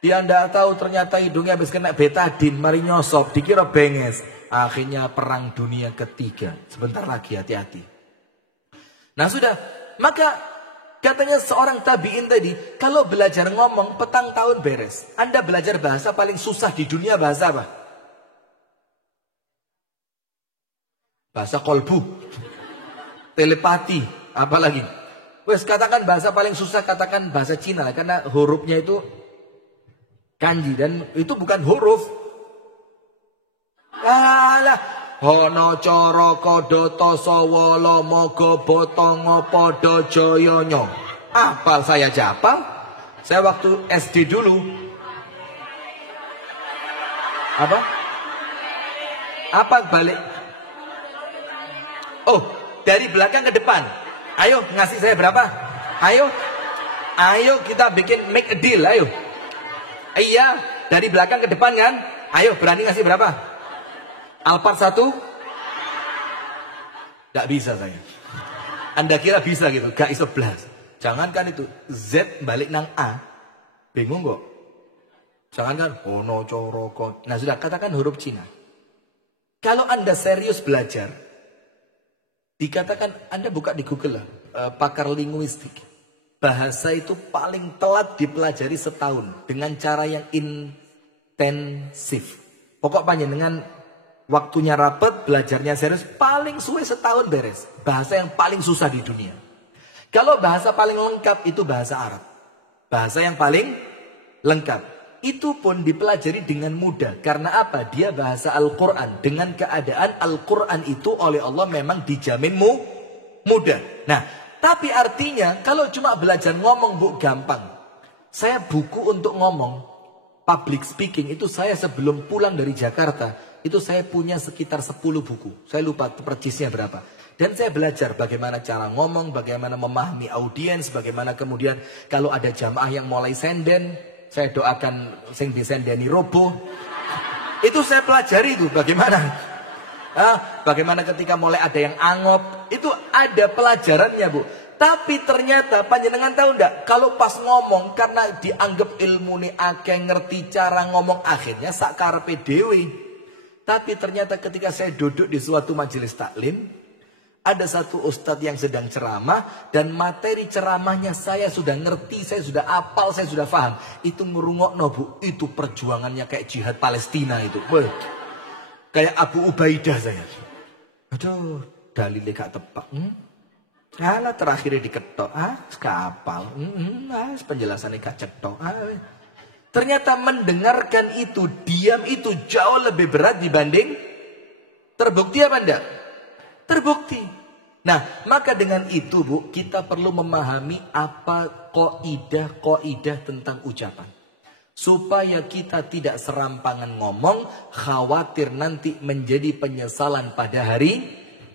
Dia ndak tahu ternyata hidungnya habis kena betadin, mari nyosop, dikira benges. Akhirnya perang dunia ketiga. Sebentar lagi, hati-hati. Nah sudah, maka Katanya seorang tabi'in tadi, kalau belajar ngomong petang tahun beres. Anda belajar bahasa paling susah di dunia bahasa apa? Bahasa kolbu, telepati, apalagi. Wes katakan bahasa paling susah, katakan bahasa Cina, karena hurufnya itu kanji dan itu bukan huruf. Alah, hono coro kodo toso wolo mogo botongo podo joyonyo. Apal saya japal. Saya waktu SD dulu. Apa? Apa balik? Oh, dari belakang ke depan. Ayo ngasih saya berapa? Ayo kita bikin make a deal. Ayo. Iya, dari belakang ke depan kan? Ayo berani ngasih berapa? Alphard 1? Gak bisa saya. Anda kira bisa gitu? Gak iso blas. Jangankan itu, Z balik nang A. Bingung kok. Jangankan ono coroko. Nah sudah, katakan huruf Cina. Kalau Anda serius belajar, dikatakan Anda buka di Google lah, pakar linguistik. Bahasa itu paling telat dipelajari setahun dengan cara yang intensif. Pokok panjenengan waktunya rapet, belajarnya serius, paling suwe setahun beres. Bahasa yang paling susah di dunia. Kalau bahasa paling lengkap itu bahasa Arab. Bahasa yang paling lengkap. Itu pun dipelajari dengan mudah. Karena apa? Dia bahasa Al-Quran. Dengan keadaan Al-Quran itu oleh Allah memang dijamin mudah. Nah, tapi artinya kalau cuma belajar ngomong bu gampang. Saya buku untuk ngomong, public speaking itu saya sebelum pulang dari Jakarta. Itu saya punya sekitar 10 buku. Saya lupa persisnya berapa. Dan saya belajar bagaimana cara ngomong, bagaimana memahami audiens, bagaimana kemudian kalau ada jamaah yang mulai senden, saya doakan sing disendeni roboh. Itu saya pelajari itu bagaimana. Bagaimana ketika mulai ada yang angop, itu ada pelajarannya bu. Tapi ternyata panjenengan tahu enggak, kalau pas ngomong karena dianggap ilmu ni akeh ngerti cara ngomong akhirnya sakarepe dhewe. Tapi ternyata ketika saya duduk di suatu majelis taklim, ada satu ustadz yang sedang ceramah dan materi ceramahnya saya sudah ngerti, saya sudah apal, saya sudah paham. Itu ngerungokno bu, itu perjuangannya kayak jihad Palestina itu. Wah, kayak Abu Ubaidah saya. Aduh, dalilnya gak tepat. Alah terakhirnya diketok. Sekapal. Penjelasannya gak cetok. Ternyata mendengarkan itu, diam itu jauh lebih berat dibanding terbukti apa enggak? Terbukti. Nah, maka dengan itu bu, kita perlu memahami apa kaidah tentang ucapan. Supaya kita tidak serampangan ngomong, khawatir nanti menjadi penyesalan pada hari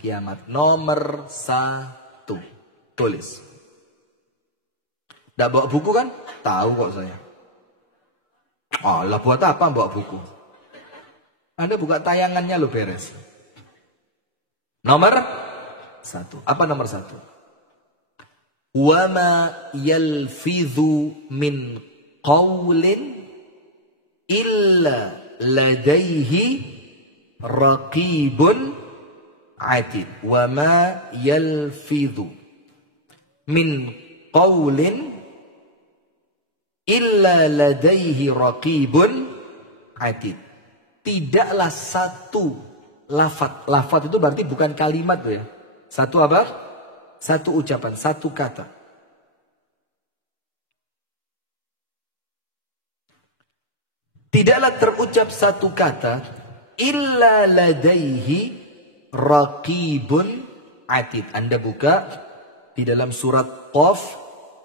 kiamat. Nomor 1. Tulis. Nggak bawa buku kan? Tahu kok saya. Lah buat apa bawa buku? Anda buka tayangannya lo beres. Nomor 1. Apa nomor 1? Wa ma yalfidhu min qawlin illa ladaihi raqibun atid. Wa ma yalfidhu min qawlin illa ladaihi raqibun atid. Tidaklah satu lafaz. Lafaz itu berarti bukan kalimat tuh ya. Satu apa? Satu ucapan, satu kata. Tidaklah terucap satu kata illa ladaihi raqibun atid. Anda buka di dalam surat Qaf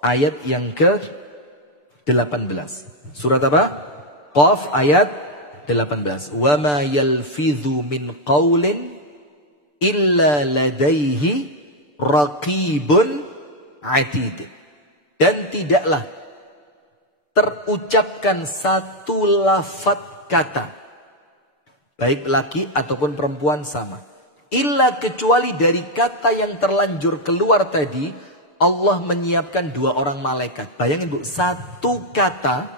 ayat yang ke-18. Surat apa? Qaf ayat 18. Wa ma yalfidhu min qawlin illa ladaihi raqibun atid. Dan tidaklah terucapkan satu lafaz kata, baik laki ataupun perempuan sama, illa kecuali dari kata yang terlanjur keluar tadi, Allah menyiapkan 2 orang malaikat. Bayangin bu, satu kata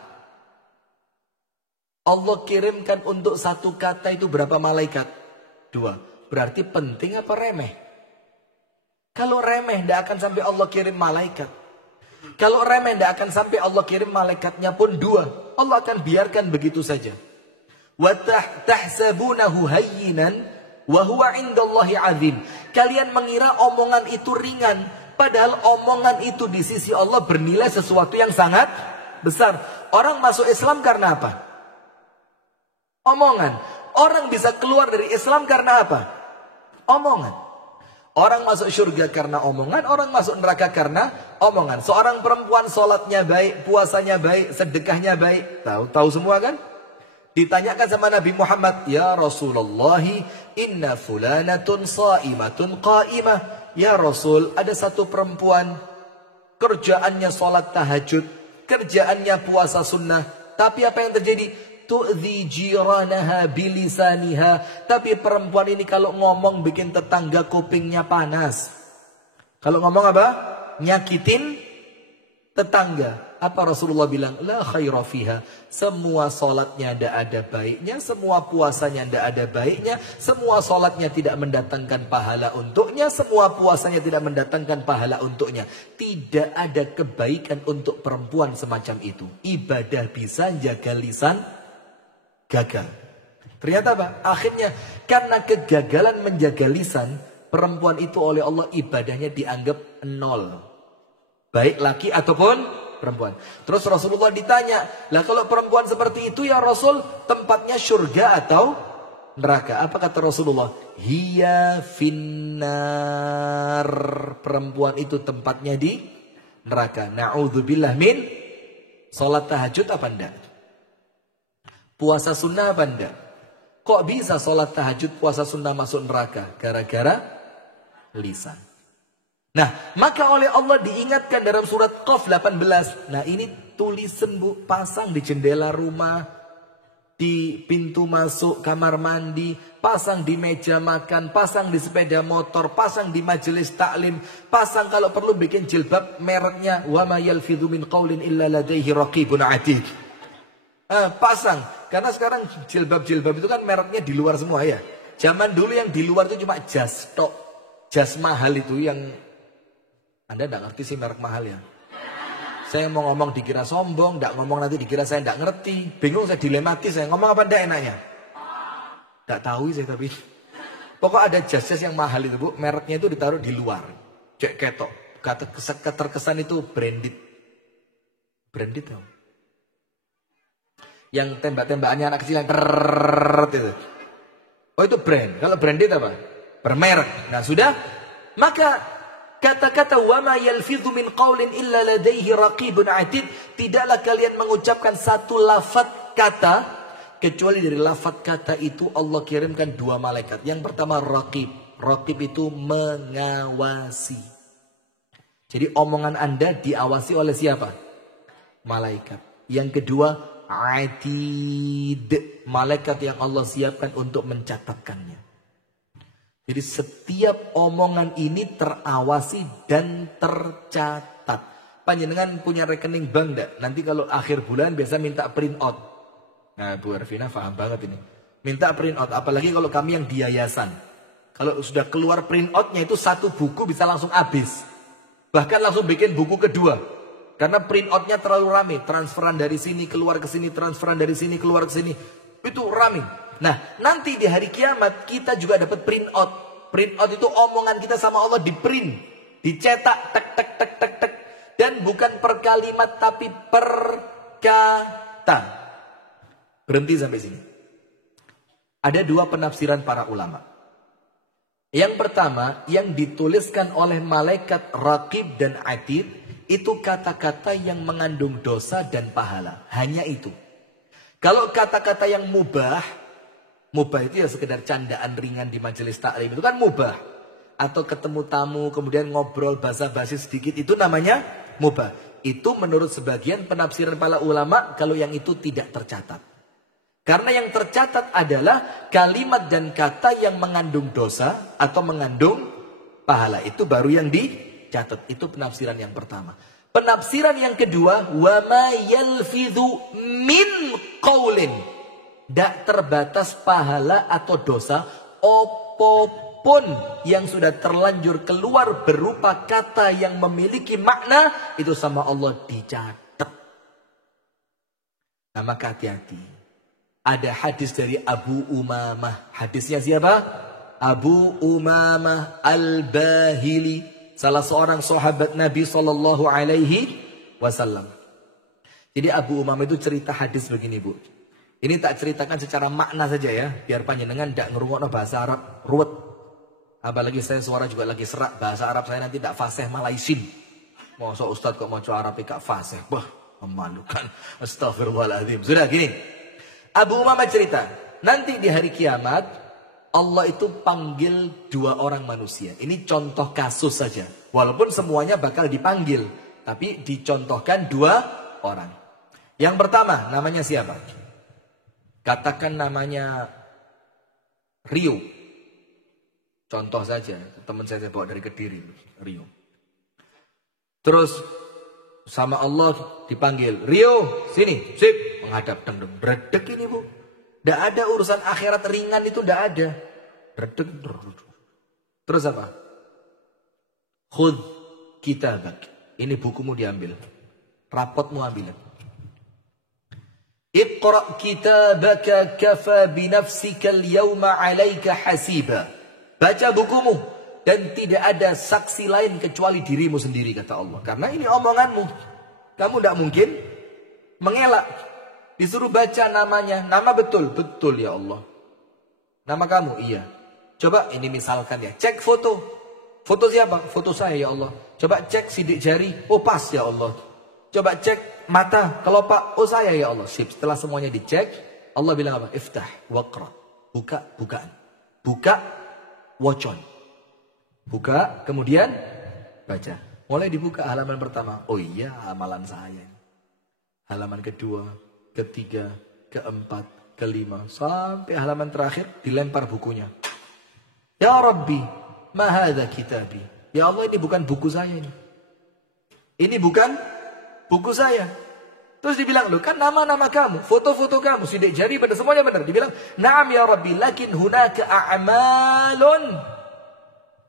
Allah kirimkan untuk satu kata itu berapa malaikat? 2. Berarti penting apa remeh? Kalau remeh tidak akan sampai Allah kirim malaikat. Kalau remeh tidak akan sampai Allah kirim malaikatnya pun 2. Allah akan biarkan begitu saja. Wa tahsabunahu hayyinan wa huwa 'indallahi 'azim. Kalian mengira omongan itu ringan, padahal omongan itu di sisi Allah bernilai sesuatu yang sangat besar. Orang masuk Islam karena apa? Omongan. Orang bisa keluar dari Islam karena apa? Omongan. Orang masuk surga karena omongan, orang masuk neraka karena omongan. Seorang perempuan sholatnya baik, puasanya baik, sedekahnya baik. Tahu semua kan? Ditanyakan sama Nabi Muhammad, ya Rasulullah, inna fulanatun sa'imatun qa'imah. Ya Rasul, ada satu perempuan, kerjaannya sholat tahajud, kerjaannya puasa sunnah. Tapi apa yang terjadi? Tu'dhi jiranaha bilisaniha. Tapi perempuan ini kalau ngomong bikin tetangga kupingnya panas. Kalau ngomong apa? Nyakitin tetangga. Apa Rasulullah bilang? La khaira fiha. Semua solatnya tidak ada baiknya. Semua puasanya tidak ada baiknya. Semua solatnya tidak mendatangkan pahala untuknya. Semua puasanya tidak mendatangkan pahala untuknya. Tidak ada kebaikan untuk perempuan semacam itu. Ibadah bisa, jaga lisan gagal. Ternyata apa? Akhirnya karena kegagalan menjaga lisan, perempuan itu oleh Allah ibadahnya dianggap 0. Baik laki ataupun perempuan. Terus Rasulullah ditanya, lah kalau perempuan seperti itu ya Rasul, tempatnya surga atau neraka? Apa kata Rasulullah? Hiya finnar. Perempuan itu tempatnya di neraka. Na'udzubillah min. Salat tahajud apa enggak? Puasa sunnah apa enggak? Kok bisa salat tahajud, puasa sunnah masuk neraka? Gara-gara lisan. Nah, maka oleh Allah diingatkan dalam surat Qaf 18. Nah, ini tulisan Bu, pasang di jendela rumah, di pintu masuk kamar mandi, pasang di meja makan, pasang di sepeda motor, pasang di majelis taklim, pasang kalau perlu bikin jilbab mereknya wa ma yalfidhu min qaulin illa ladaihi raqibun atid. Pasang, karena sekarang jilbab-jilbab itu kan mereknya di luar semua ya. Zaman dulu yang di luar itu cuma jas tok. Jas mahal itu yang Anda tidak ngerti sih merek mahal ya. Saya mau ngomong dikira sombong, tidak ngomong nanti dikira saya tidak ngerti. Bingung, saya dilematis, saya ngomong apa tidak enaknya. Tidak tahu saya tapi. Pokok ada jas-jas yang mahal itu Bu, mereknya itu ditaruh di luar. Cek ketok. Terkesan itu branded. Branded ya. Yang tembak-tembakannya anak kecil yang itu. Oh itu brand. Kalau branded apa? Bermerek. Nah sudah, maka kata-kata wa ma yalfidhu min qaulin illa ladaihi raqibun atid, tidaklah kalian mengucapkan satu lafaz kata kecuali dari lafaz kata itu Allah kirimkan 2 malaikat. Yang pertama raqib. Raqib itu mengawasi. Jadi omongan Anda diawasi oleh siapa? Malaikat. Yang kedua atid, malaikat yang Allah siapkan untuk mencatatkannya. Jadi setiap omongan ini terawasi dan tercatat. Panjenengan punya rekening bank enggak? Nanti kalau akhir bulan biasa minta print out. Nah Bu Ervina paham banget ini. Minta print out, apalagi kalau kami yang di yayasan. Kalau sudah keluar print outnya itu 1 buku bisa langsung habis. Bahkan langsung bikin buku kedua. Karena print outnya terlalu rame. Transferan dari sini keluar ke sini, transferan dari sini keluar ke sini. Itu rame. Nah, nanti di hari kiamat kita juga dapat print out. Print out itu omongan kita sama Allah di print, dicetak, tek tek tek tek tek, dan bukan per kalimat tapi per kata. Berhenti sampai sini. Ada 2 penafsiran para ulama. Yang pertama, yang dituliskan oleh malaikat Raqib dan Atid itu kata-kata yang mengandung dosa dan pahala. Hanya itu. Kalau kata-kata yang mubah itu ya sekedar candaan ringan di majelis taklim, itu kan mubah. Atau ketemu tamu kemudian ngobrol basa-basi sedikit, itu namanya mubah. Itu menurut sebagian penafsiran para ulama kalau yang itu tidak tercatat. Karena yang tercatat adalah kalimat dan kata yang mengandung dosa atau mengandung pahala. Itu baru yang dicatat. Itu penafsiran yang pertama. Penafsiran yang kedua, wa ma yalfidhu min qaulin. Tidak terbatas pahala atau dosa, opo apapun yang sudah terlanjur keluar berupa kata yang memiliki makna, itu sama Allah dicatat. Nah maka hati-hati. Ada hadis dari Abu Umamah. Hadisnya siapa? Abu Umamah Al-Bahili, salah seorang sahabat Nabi SAW. Jadi Abu Umamah itu cerita hadis begini, Bu. Ini tak ceritakan secara makna saja ya, biar panjenengan tidak ngerungokno bahasa Arab ruwet. Apalagi saya suara juga lagi serak, bahasa Arab saya nanti tidak fasih malaisin. Masa Ustadz kok mau Arab gak fasih? Wah, memalukan. Astagfirullahaladzim. Sudah gini. Abu Umamah cerita, nanti di hari kiamat Allah itu panggil dua orang manusia. Ini contoh kasus saja. Walaupun semuanya bakal dipanggil, tapi dicontohkan dua orang. Yang pertama namanya siapa? Katakan namanya Rio. Contoh saja, teman saya bawa dari Kediri, Rio. Terus sama Allah dipanggil, Rio, sini, sip, menghadap deng, bredek ini, Bu. Tidak ada urusan akhirat ringan itu, tidak ada. Bredek. Terus apa? Khudh kitabak. Ini bukumu diambil. Rapotmu ambil. Iqra' kitabaka kafa binafsika al-yawma 'alaika hasiba. Baca bukumu dan tidak ada saksi lain kecuali dirimu sendiri, kata Allah. Karena ini omonganmu. Kamu tidak mungkin mengelak. Disuruh baca namanya. Nama betul. Betul ya Allah. Nama kamu? Iya. Coba ini misalkan ya. Cek foto. Foto siapa? Foto saya ya Allah. Coba cek sidik jari. Oh pas ya Allah. Coba cek mata, kelopak, oh saya ya Allah. Sip. Setelah semuanya dicek, Allah bilang apa? Iftah waqra. Buka, bukaan. Buka, wocon. Buka, kemudian baca. Mulai dibuka halaman pertama. Oh iya, amalan saya. Halaman kedua, ketiga, keempat, kelima. Sampai halaman terakhir, dilempar bukunya. Ya Rabbi, ma hadza kitabi. Ya Allah, ini bukan buku saya ini. Ini bukan buku saya. Terus dibilang, loh kan nama-nama kamu, foto-foto kamu, sidik jari, benar, semuanya benar. Dibilang, na'am ya Rabbi, lakin hunaka a'malun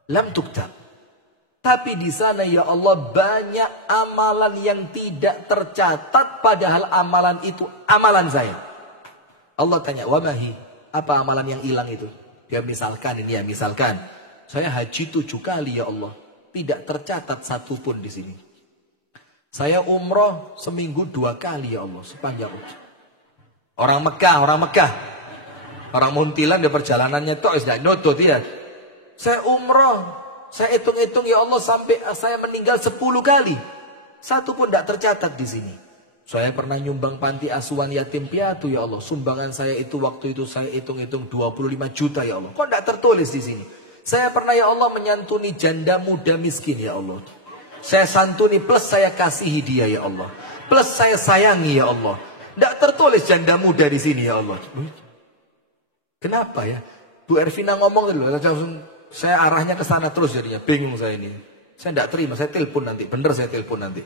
lam tuktab. Tapi di sana ya Allah banyak amalan yang tidak tercatat, padahal amalan itu amalan saya. Allah tanya, wa mahi, apa amalan yang hilang itu? Dia misalkan ini ya, misalkan saya haji 7 kali ya Allah, tidak tercatat satupun di sini. Saya umroh seminggu 2 kali ya Allah, sepanjang itu. Orang Mekah. Orang Muntilan di perjalanannya itu tidak nutut ya. Saya umroh, saya hitung-hitung ya Allah sampai saya meninggal 10 kali. Satu pun tidak tercatat di sini. Saya pernah nyumbang panti asuhan yatim piatu ya Allah. Sumbangan saya itu waktu itu saya hitung-hitung 25 juta ya Allah. Kok tidak tertulis di sini? Saya pernah ya Allah menyantuni janda muda miskin ya Allah. Saya santuni plus saya kasihi dia ya Allah. Plus saya sayangi ya Allah. Tidak tertulis janda muda di sini ya Allah. Kenapa ya? Bu Ervina ngomong dulu. Saya arahnya ke sana terus jadinya. Bingung saya ini. Saya tidak terima. Saya telepon nanti. Bener saya telepon nanti.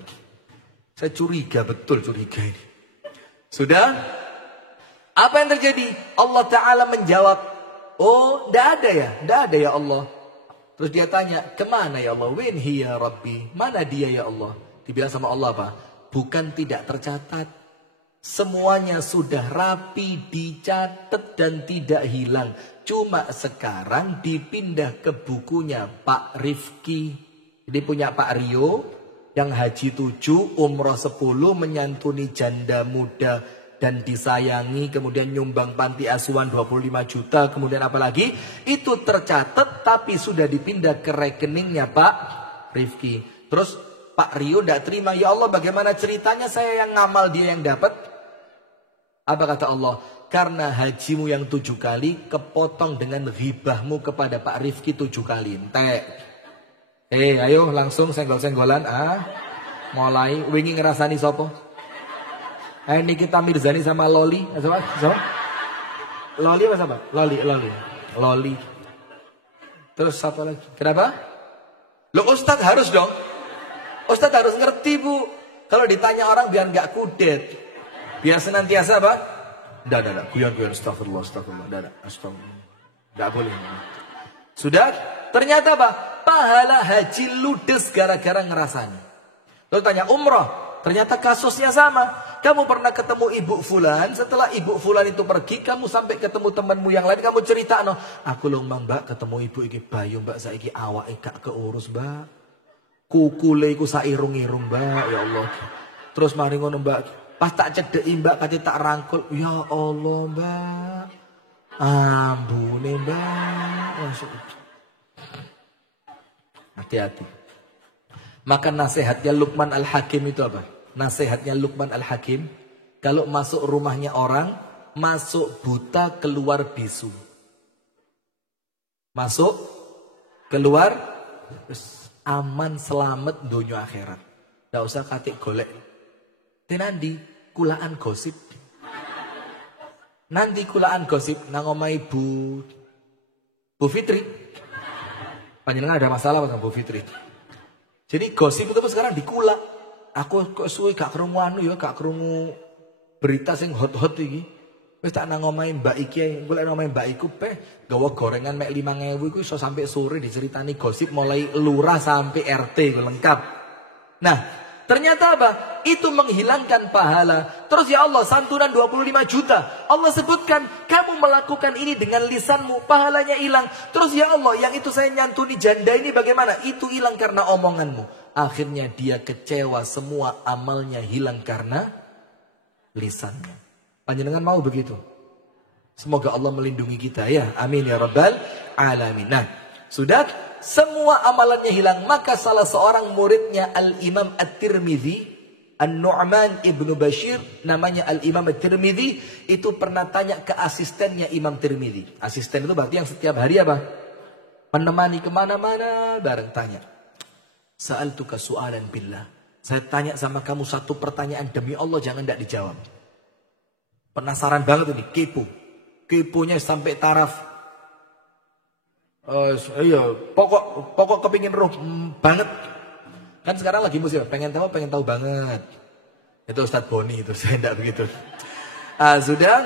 Saya curiga, betul curiga ini. Sudah? Apa yang terjadi? Allah Ta'ala menjawab. Oh, tidak ada ya? Tidak ada ya Allah. Terus dia tanya, kemana ya Allah? Winhi ya Rabbi. Mana dia ya Allah? Dibilang sama Allah apa? Bukan tidak tercatat. Semuanya sudah rapi, dicatat dan tidak hilang. Cuma sekarang dipindah ke bukunya Pak Rifki. Jadi punya Pak Rio. Yang haji 7, umroh 10, menyantuni janda muda dan disayangi, kemudian nyumbang panti asuhan 25 juta, kemudian apa lagi? Itu tercatat tapi sudah dipindah ke rekeningnya Pak Rifki. Terus Pak Rio tidak terima, ya Allah bagaimana ceritanya saya yang ngamal dia yang dapat? Apa kata Allah? Karena hajimu yang 7 kali kepotong dengan ghibahmu kepada Pak Rifki 7 kali. Entek. Ayo langsung senggol-senggolan. Mulai wingi ngerasani sopo? Ini kita Mirzani sama Loli. Siapa? Loli apa siapa? Loli. Terus siapa lagi? Kenapa? Lo Ustadz harus dong. Ustadz harus ngerti Bu. Kalau ditanya orang biar nggak kudet. Biar senantiasa apa? Tidak. Guyon. Astagfirullah. Tidak boleh. Sudah? Ternyata apa? Pahala haji ludes gara-gara ngerasani. Lalu tanya umrah. Ternyata kasusnya sama. Kamu pernah ketemu ibu fulan. Setelah ibu fulan itu pergi, kamu sampai ketemu temanmu yang lain. Kamu cerita, no, aku loh mbak ketemu ibu iki bayu mbak, saiki awak gak keurus mbak. Kukule iku sairung-irung mbak, ya Allah. Terus mari ngono mbak, pas tak cedeki mbak kate tak rangkul, ya Allah mbak. Ambune mbak. Hati-hati. Maka nasihatnya Luqman Al-Hakim itu apa? Nasihatnya Luqman Al-Hakim, kalau masuk rumahnya orang, masuk buta keluar bisu. Masuk, keluar, aman selamat dunia akhirat. Tidak usah katik golek. Nanti kulaan gosip. Nanti kulaan gosip nang omai Bu Fitri. Panjenengan ada masalah sama Bu Fitri. Jadi gosip itu sekarang dikulak. Aku kok suwe gak krungu anu ya, gak krungu berita sing hot-hot iki. Wis tak nang omahe Mbak iki, golek nang omahe Mbak iku gawa gorengan mek 5.000 iku iso sampai sore diceritani gosip mulai lurah sampai RT iku lengkap. Nah, ternyata apa? Itu menghilangkan pahala. Terus ya Allah, santunan 25 juta. Allah sebutkan, kamu melakukan ini dengan lisanmu, pahalanya hilang. Terus ya Allah, yang itu saya nyantuni janda ini bagaimana? Itu hilang karena omonganmu. Akhirnya dia kecewa, semua amalnya hilang karena lisannya. Panjenengan mau begitu? Semoga Allah melindungi kita ya. Amin ya rabbal alamin. Nah, sudah semua amalannya hilang. Maka salah seorang muridnya Al-Imam At-Tirmidzi, An-Nu'man Ibnu Bashir, namanya Al-Imam At-Tirmidzi, itu pernah tanya ke asistennya Imam Tirmidzi. Asisten itu berarti yang setiap hari apa? Menemani kemana-mana bareng tanya. Sa'altuka su'alan billah. Saya tanya sama kamu satu pertanyaan demi Allah, jangan tidak dijawab. Penasaran banget ini, kepo. Keponya sampai taraf. Iya, pokok kepingin roh banget. Kan sekarang lagi musim, pengen tahu banget. Itu Ustadz Boni itu, saya tidak begitu. Sudah?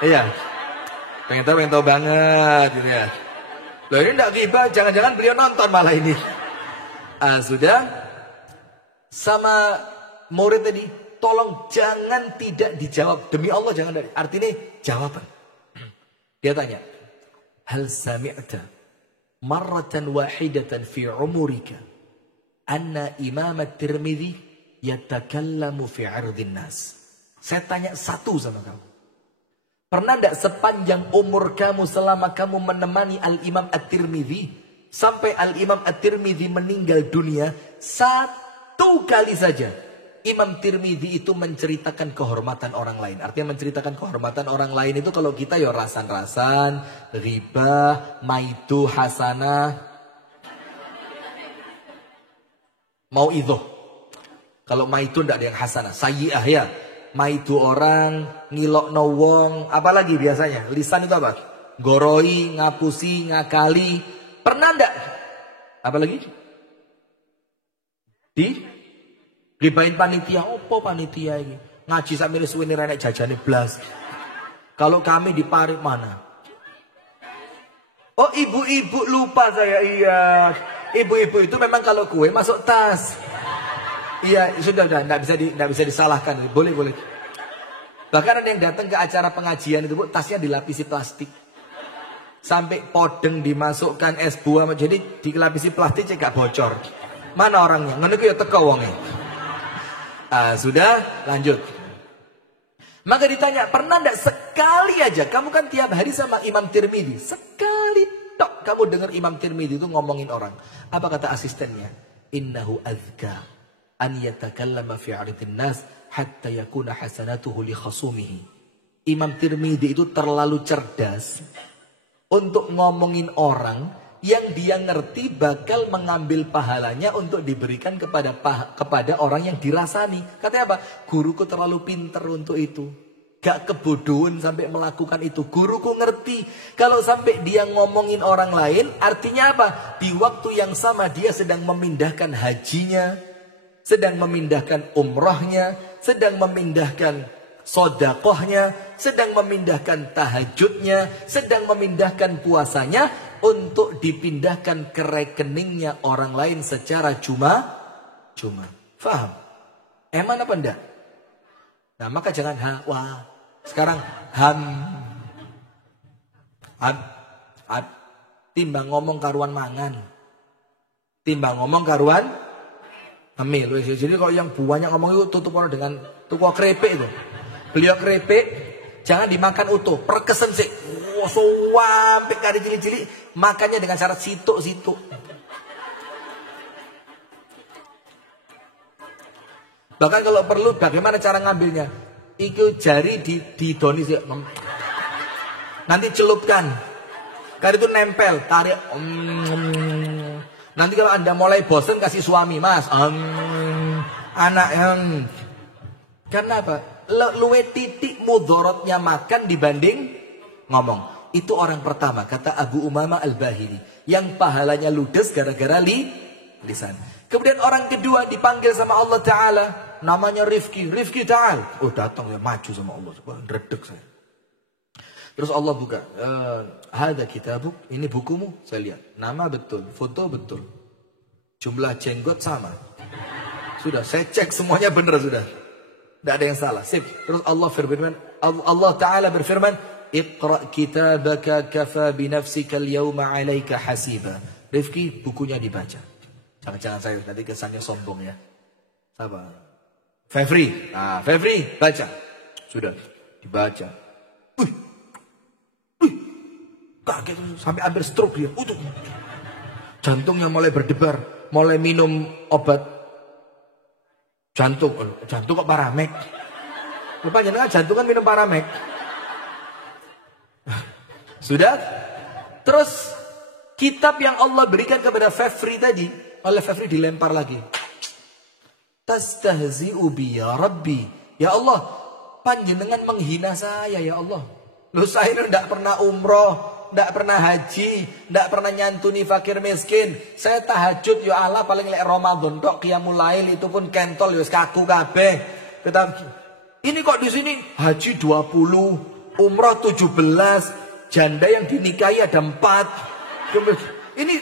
Iya. Pengen tahu banget gitu ya. Loh ini tidak ghibah, jangan-jangan beliau nonton malah ini. Sudah? Sama murid tadi, tolong jangan tidak dijawab. Demi Allah jangan. Artinya jawaban. Dia tanya, hal sami'ta marratan wahidatan fi umurika anna Imam At-Tirmidzi yatakallamu fi 'ardin nas. Saya tanya satu sama kamu. Pernah tidak sepanjang umur kamu selama kamu menemani Al-Imam At-Tirmidzi sampai Al-Imam At-Tirmidzi meninggal dunia, satu kali saja Imam Tirmidzi itu menceritakan kehormatan orang lain. Artinya menceritakan kehormatan orang lain itu kalau kita ya rasan-rasan, ghibah, maitu hasanah, mauidhah. Kalau maitu tidak ada yang hasanah, sayyi'ah ya. Maitu orang, ngilokno wong, apalagi biasanya? Lisan itu apa? Goroi, ngapusi, ngakali. Pernah enggak? Apalagi? Gibahin panitia, opo panitia ini? Ngaji sambil suwene renek jajane blas. Kalau kami di Parit mana? Oh ibu-ibu lupa saya, iya. Ibu-ibu itu memang kalau kue masuk tas. Iya, sudah, enggak bisa disalahkan. Boleh. Bahkan ada yang datang ke acara pengajian itu, Bu, tasnya dilapisi plastik. Sampai podeng dimasukkan es buah, jadi dilapisi plastik cek gak bocor. Mana orangnya? Ngono ku ya teko wonge. Sudah, lanjut. Maka ditanya, pernah enggak sekali aja, kamu kan tiap hari sama Imam Tirmidzi, sekali tok kamu dengar Imam Tirmidzi itu ngomongin orang. Apa kata asistennya? Innahu azka an yatakallama fi 'ardin nas hatta yakuna hasanatuhu li khasumihi. Imam Tirmidzi itu terlalu cerdas untuk ngomongin orang yang dia ngerti bakal mengambil pahalanya untuk diberikan kepada orang yang dirasani. Katanya apa? Guruku terlalu pinter untuk itu. Gak kebodohan sampai melakukan itu. Guruku ngerti kalau sampai dia ngomongin orang lain, artinya apa? Di waktu yang sama dia sedang memindahkan hajinya, sedang memindahkan umrahnya, sedang memindahkan sodakohnya, sedang memindahkan tahajudnya, sedang memindahkan puasanya untuk dipindahkan ke rekeningnya orang lain secara cuma-cuma. Faham? Eman apa enggak? Nah, maka jangan wah. Sekarang ham. Timbang ngomong karuan mangan. Timbang ngomong karuan amil. Jadi kalau yang banyak ngomong itu tutup orang dengan tuku keripik itu. Beliau keripik jangan dimakan utuh, perkesen sih. Sampai kari cili-cili makannya dengan cara situk-situk. Bahkan kalau perlu bagaimana cara ngambilnya? Itu jari didoni sih. Nanti celupkan. Kari itu nempel, tarik. Nanti kalau Anda mulai bosan kasih suami, Mas. Anak yang karena apa? Luwe titik mudorotnya makan dibanding ngomong. Itu orang pertama, kata Abu Umamah Al-Bahili, yang pahalanya ludes gara-gara lisan. Kemudian orang kedua dipanggil sama Allah Ta'ala, namanya Rifki Ta'al. Oh, datang ya, maju sama Allah. Redek saya. Terus Allah buka, ada kitabuk, ini bukumu. Saya lihat, nama betul, foto betul, jumlah jenggot sama. Sudah, saya cek semuanya benar sudah. Tidak ada yang salah. Sip. Terus Allah Ta'ala berfirman, Iqra' kitabaka kafa binafsika al-yawma 'alaika hasiba. Rifki, bukunya dibaca. Jangan-jangan saya nanti kesannya sombong ya. Sabar. Fevri. Nah, Fevri, baca. Sudah, dibaca. Kaget sampai hampir stroke dia. Jantungnya mulai berdebar, mulai minum obat jantung. Jantung kok Paramek? Lupa jangan jantung kan minum Paramek. Sudah? Terus kitab yang Allah berikan kepada Fevri tadi, oleh Fevri dilempar lagi. Tastahzi'u bi ya Rabbi. Ya Allah, panjenengan menghina saya ya Allah. Loh, saya ini tidak pernah umroh, tidak pernah haji, tidak pernah nyantuni fakir miskin. Saya tahajud ya Allah paling lek Ramadan tok, qiyamul lail itu pun kentol ya kaku kabeh. Ini kok di sini haji 20, umroh 17, janda yang dinikahi ada 4. Ini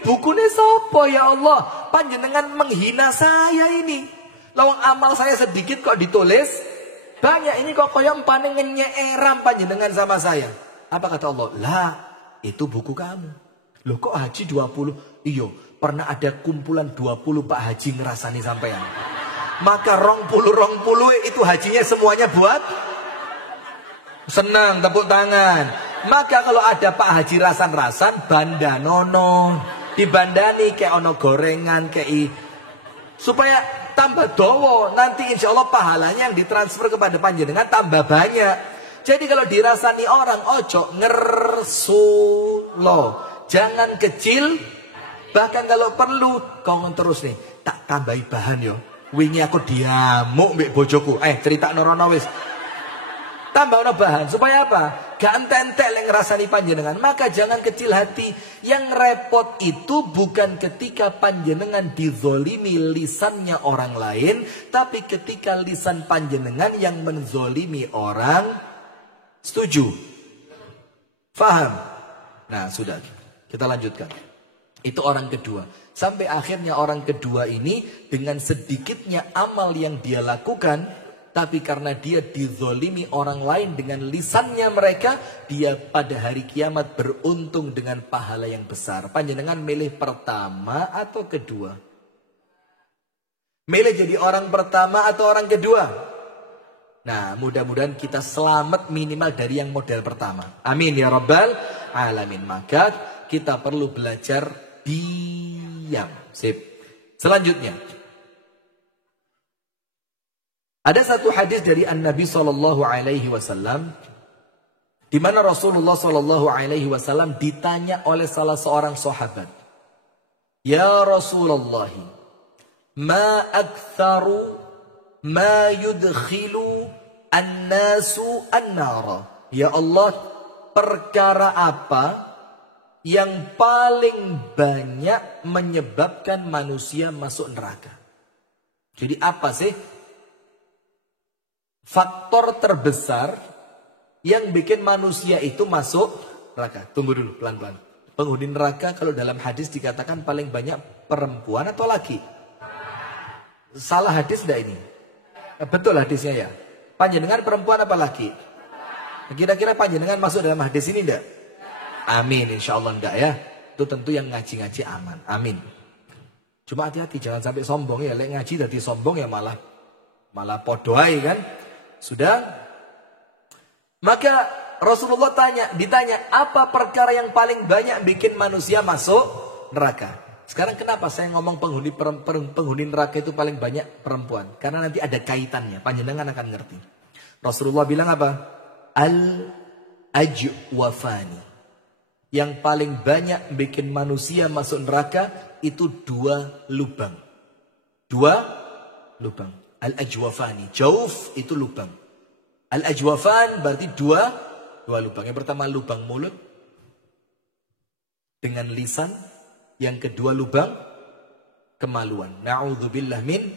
bukunya sapa ya Allah? Panjenengan menghina saya ini. Lawang amal saya sedikit kok ditulis banyak, ini kok koyong paling nyeeram panjenengan sama saya. Apa kata Allah? Lah, itu buku kamu. Loh kok haji 20? Iyo, pernah ada kumpulan 20 Pak Haji ngerasani sampean. Maka rong puluh itu hajinya semuanya buat senang, tepuk tangan. Maka kalau ada Pak Haji rasan-rasan, bandanono, dibandani kayak ono gorengan, kayak supaya tambah dowo. Nanti insya Allah pahalanya yang ditransfer kepada panjenengan tambah banyak. Jadi kalau dirasani orang, ojo ngersulo, jangan kecil. Bahkan kalau perlu kau terus nih, tak tambahi bahan yo. Wingi aku diamuk mbek bojoku. Cerita norono wis. Tambah bahan supaya apa? Gak entek-entek yang ngerasani panjenengan. Maka jangan kecil hati. Yang repot itu bukan ketika panjenengan dizolimi lisannya orang lain, tapi ketika lisan panjenengan yang menzolimi orang. Setuju? Faham? Nah sudah, kita lanjutkan. Itu orang kedua. Sampai akhirnya orang kedua ini dengan sedikitnya amal yang dia lakukan, tapi karena dia dizolimi orang lain dengan lisannya mereka, dia pada hari kiamat beruntung dengan pahala yang besar. Panjenengan milih pertama atau kedua? Milih jadi orang pertama atau orang kedua? Nah, mudah-mudahan kita selamat minimal dari yang model pertama. Amin ya rabbal alamin. Maka kita perlu belajar diam. Sip. Selanjutnya, ada satu hadis dari An-Nabi sallallahu alaihi wasallam di mana Rasulullah sallallahu alaihi wasallam ditanya oleh salah seorang sahabat, "Ya Rasulullah, ma aktsaru ma yudkhilu an-nasu an-nara?" Ya Allah, perkara apa yang paling banyak menyebabkan manusia masuk neraka? Jadi apa sih faktor terbesar yang bikin manusia itu masuk neraka. Tunggu dulu, pelan-pelan. Penghuni neraka kalau dalam hadis dikatakan paling banyak perempuan atau laki? Salah hadis enggak ini? Betul hadisnya ya. Panjenengan perempuan apa laki? Kira-kira panjenengan masuk dalam hadis ini enggak? Amin, insya Allah enggak ya. Itu tentu yang ngaji-ngaji aman. Amin. Cuma hati-hati jangan sampai sombong ya. Lek ngaji tadi sombong ya malah podoai kan. Sudah. Maka Rasulullah ditanya apa perkara yang paling banyak bikin manusia masuk neraka. Sekarang kenapa saya ngomong penghuni neraka itu paling banyak perempuan? Karena nanti ada kaitannya. Panjenengan akan ngerti. Rasulullah bilang apa? Al-ajwafani. Yang paling banyak bikin manusia masuk neraka itu 2 lubang. 2 lubang. Al-ajwafani. Jauf itu lubang. Al-ajwafan berarti 2 lubang. Yang pertama lubang mulut dengan lisan. Yang kedua lubang kemaluan. Na'udzubillah min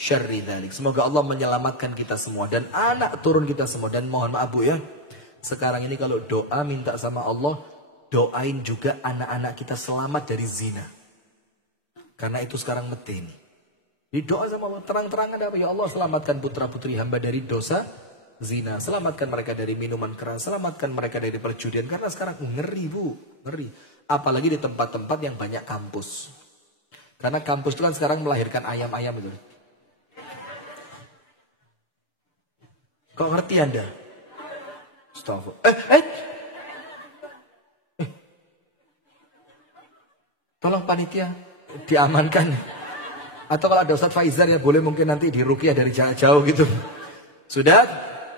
syarri dzalik. Semoga Allah menyelamatkan kita semua dan anak turun kita semua. Dan mohon maaf Bu ya. Sekarang ini kalau doa minta sama Allah, doain juga anak-anak kita selamat dari zina. Karena itu sekarang mati ini. Di doa sama Allah terang-terangan apa? Ya Allah selamatkan putra-putri hamba dari dosa zina. Selamatkan mereka dari minuman keras. Selamatkan mereka dari perjudian. Karena sekarang ngeri Bu. Ngeri. Apalagi di tempat-tempat yang banyak kampus. Karena kampus itu kan sekarang melahirkan ayam-ayam itu. Kok ngerti Anda? Astagfirullah. Tolong panitia diamankan. Atau kalau ada Ustadz Faizar ya boleh mungkin nanti diruqyah dari jauh-jauh gitu. Sudah?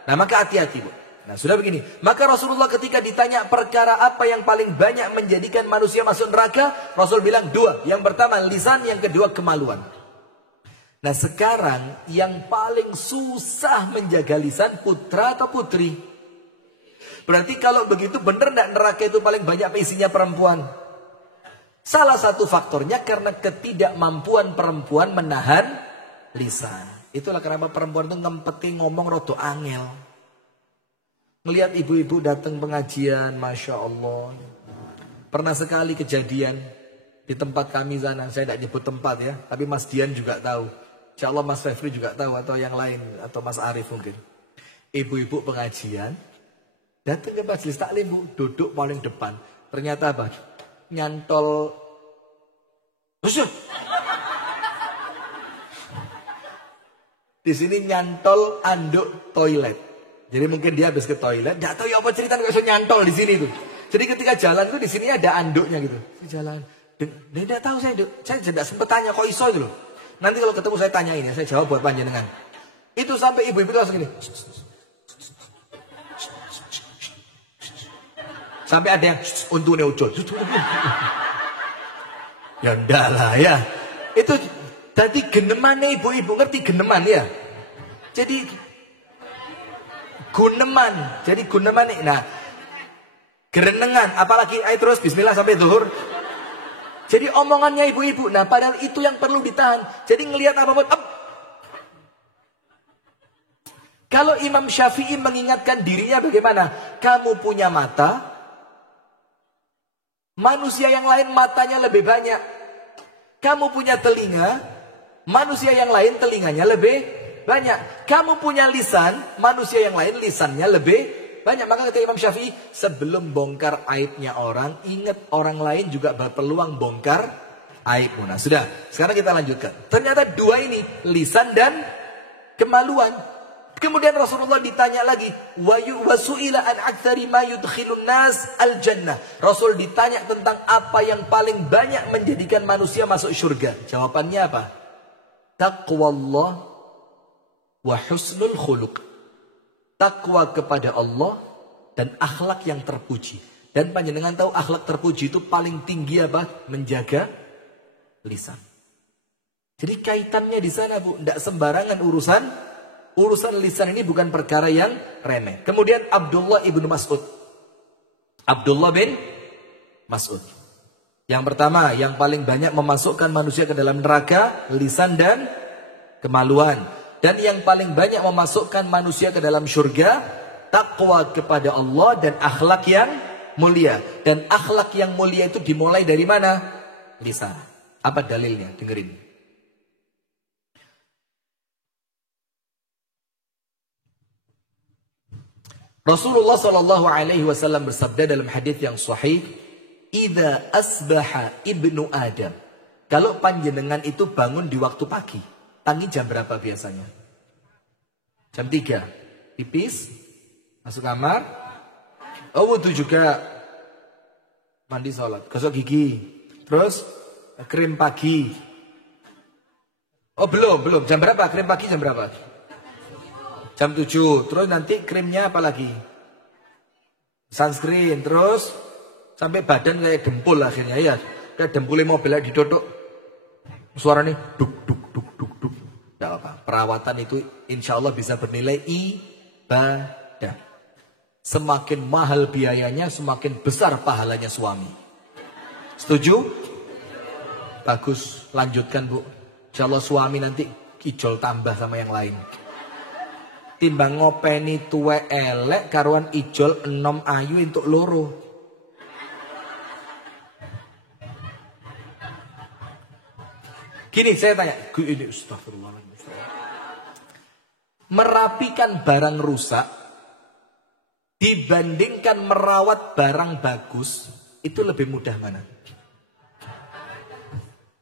Nah maka hati-hati Bu. Nah sudah begini. Maka Rasulullah ketika ditanya perkara apa yang paling banyak menjadikan manusia masuk neraka. Rasul bilang 2. Yang pertama lisan, yang kedua kemaluan. Nah sekarang yang paling susah menjaga lisan putra atau putri? Berarti kalau begitu benar enggak neraka itu paling banyak isinya perempuan? Salah satu faktornya karena ketidakmampuan perempuan menahan lisan. Itulah kenapa perempuan itu ngempeti ngomong rodo angel. Ngelihat ibu-ibu datang pengajian, Masya Allah. Pernah sekali kejadian di tempat kami sana. Saya tidak nyebut tempat ya. Tapi Mas Dian juga tahu. Insya Allah Mas Febri juga tahu. Atau yang lain. Atau Mas Arif mungkin. Ibu-ibu pengajian. Datang ke majelis taklim Bu. Duduk paling depan. Ternyata apa? Nyantol. Di sini nyantol anduk toilet. Jadi mungkin dia habis ke toilet, enggak tahu ya apa cerita kok iso nyantol di sini tuh. Jadi ketika jalan tuh di sini ada anduknya gitu. Jalan. Dan enggak tahu saya tidak sempat tanya kok iso gitu loh. Nanti kalau ketemu saya tanyain ya, saya jawab buat panjenengan. Itu sampai ibu-ibu langsung gini. Sampai ada yang untune ucul. Ya ndak lah ya. Itu tadi genemannya ibu-ibu, ngerti geneman ya. Jadi guneman. Jadi guneman nih. Nah, gerenengan. Apalagi ayo terus bismillah sampai zuhur. Jadi omongannya ibu-ibu. Nah, padahal itu yang perlu ditahan. Jadi ngelihat apapun. Kalau Imam Syafi'i mengingatkan dirinya bagaimana? Kamu punya mata. Manusia yang lain matanya lebih banyak. Kamu punya telinga. Manusia yang lain telinganya lebih banyak. Kamu punya lisan. Manusia yang lain lisannya lebih banyak. Maka kata Imam Syafi'i, sebelum bongkar aibnya orang, ingat orang lain juga berpeluang bongkar aibmu. Nah sudah, sekarang kita lanjutkan. Ternyata 2 ini, lisan dan kemaluan. Kemudian Rasulullah ditanya lagi, wasu'ila an aktsari ma yudkhilun nas al-jannah. Rasul ditanya tentang apa yang paling banyak menjadikan manusia masuk surga. Jawabannya apa? Taqwallah wa husnul khuluq. Takwa kepada Allah dan akhlak yang terpuji. Dan panjenengan tahu akhlak terpuji itu paling tinggi apa? Menjaga lisan. Jadi kaitannya di sana Bu, tidak sembarangan urusan. Urusan lisan ini bukan perkara yang remeh. Kemudian Abdullah ibnu Mas'ud. Abdullah bin Mas'ud. Yang pertama, yang paling banyak memasukkan manusia ke dalam neraka, lisan dan kemaluan. Dan yang paling banyak memasukkan manusia ke dalam surga, takwa kepada Allah dan akhlak yang mulia. Dan akhlak yang mulia itu dimulai dari mana? Lisan. Apa dalilnya? Dengerin. Rasulullah SAW bersabda dalam hadis yang sahih, "Idza asbaha ibnu Adam." Kalau panjenengan itu bangun di waktu pagi, tangi jam berapa biasanya? Jam 3. Pipis, masuk kamar. Oh, wudu juga. Mandi sholat, gosok gigi. Terus krim pagi. Oh, belum. Jam berapa? Krim pagi jam berapa? Jam 7. Terus nanti krimnya apa lagi? Sunscreen. Terus sampai badan kayak dempul akhirnya ya. Kayak dempulnya mobil ditutup. Suaranya duk duk duk duk duk. Tidak apa. Perawatan itu insya Allah bisa bernilai ibadah. Semakin mahal biayanya, semakin besar pahalanya suami. Setuju? Bagus. Lanjutkan, Bu. Insya Allah suami nanti kijol tambah sama yang lain. Timbang ngopeni tuwe elek karuan ijol enom ayu untuk loro. Gini saya tanya, ini astagfirullahaladzim. Merapikan barang rusak dibandingkan merawat barang bagus, itu lebih mudah mana?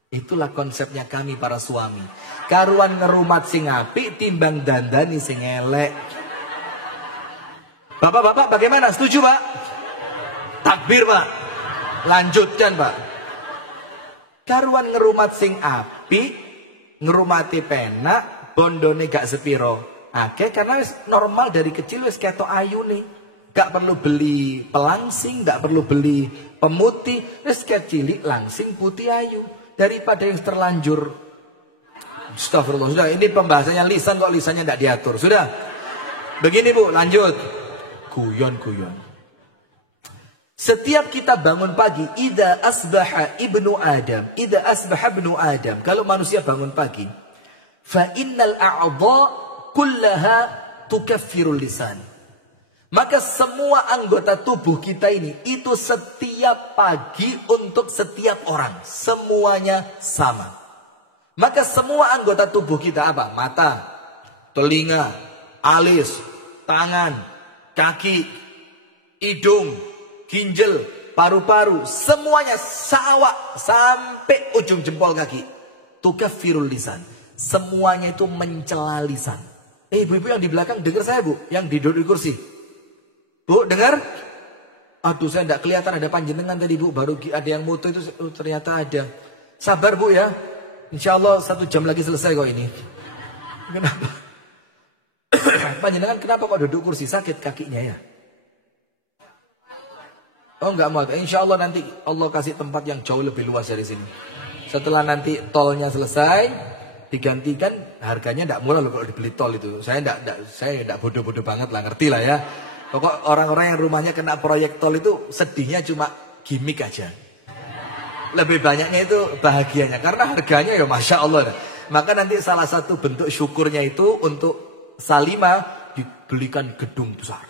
Itulah konsepnya kami para suami. Karuan ngerumat sing apik timbang dandani sing elek. Bapak-bapak bagaimana? Setuju, Pak? Takbir, Pak. Lanjutkan, Pak. Karuan ngerumat sing apik, ngerumati penak, bondone gak sepiro. Oke, karena normal dari kecil wis ketok ayu nih. Gak perlu beli pelangsing, gak perlu beli pemutih, wis kecilik langsing putih ayu. Daripada yang terlanjur. Astagfirullah. Sudah, ini pembahasannya lisan kok lisannya tidak diatur. Sudah. Begini, Bu, lanjut. Guyon. Setiap kita bangun pagi, idza asbaha ibnu Adam. Kalau manusia bangun pagi, fa innal a'dha kullaha tukaffirul lisan. Maka semua anggota tubuh kita ini, itu setiap pagi untuk setiap orang. Semuanya sama. Maka semua anggota tubuh kita apa? Mata, telinga, alis, tangan, kaki, hidung, ginjal, paru-paru. Semuanya sawak sampai ujung jempol kaki. Tukaffirul lisan. Semuanya itu mencela lisan. Ibu-ibu yang di belakang dengar saya, Bu. Yang duduk di kursi. Bu, dengar? Aduh, saya tidak kelihatan ada panjenengan tadi, Bu. Baru ada yang moto itu, ternyata ada. Sabar, Bu, ya. Insya Allah 1 jam lagi selesai kok ini. Kenapa? Panjenengan kenapa kok duduk kursi? Sakit kakinya ya? Oh, enggak mau. Insya Allah nanti Allah kasih tempat yang jauh lebih luas dari sini. Setelah nanti tolnya selesai, digantikan, harganya tidak murah loh kalau dibeli tol itu. Saya tidak bodoh-bodoh banget lah, ngerti lah ya. Pokok orang-orang yang rumahnya kena proyek tol itu sedihnya cuma gimmick aja. Lebih banyaknya itu bahagianya. Karena harganya ya Masya Allah. Maka nanti salah satu bentuk syukurnya itu untuk Salimah dibelikan gedung besar.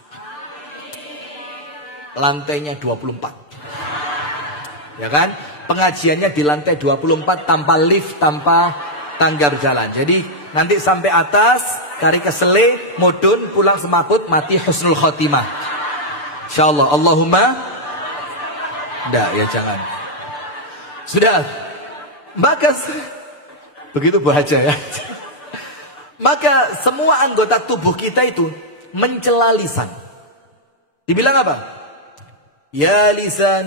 Lantainya 24. Ya kan? Pengajiannya di lantai 24 tanpa lift, tanpa tangga berjalan. Jadi nanti sampai atas, cari kesele, mudun, pulang semaput, mati husnul khotimah. InsyaAllah. Allahumma. Enggak, ya jangan. Sudah. Maka begitu Bu Haja ya. Maka semua anggota tubuh kita itu mencela lisan. Dibilang apa? Ya lisan,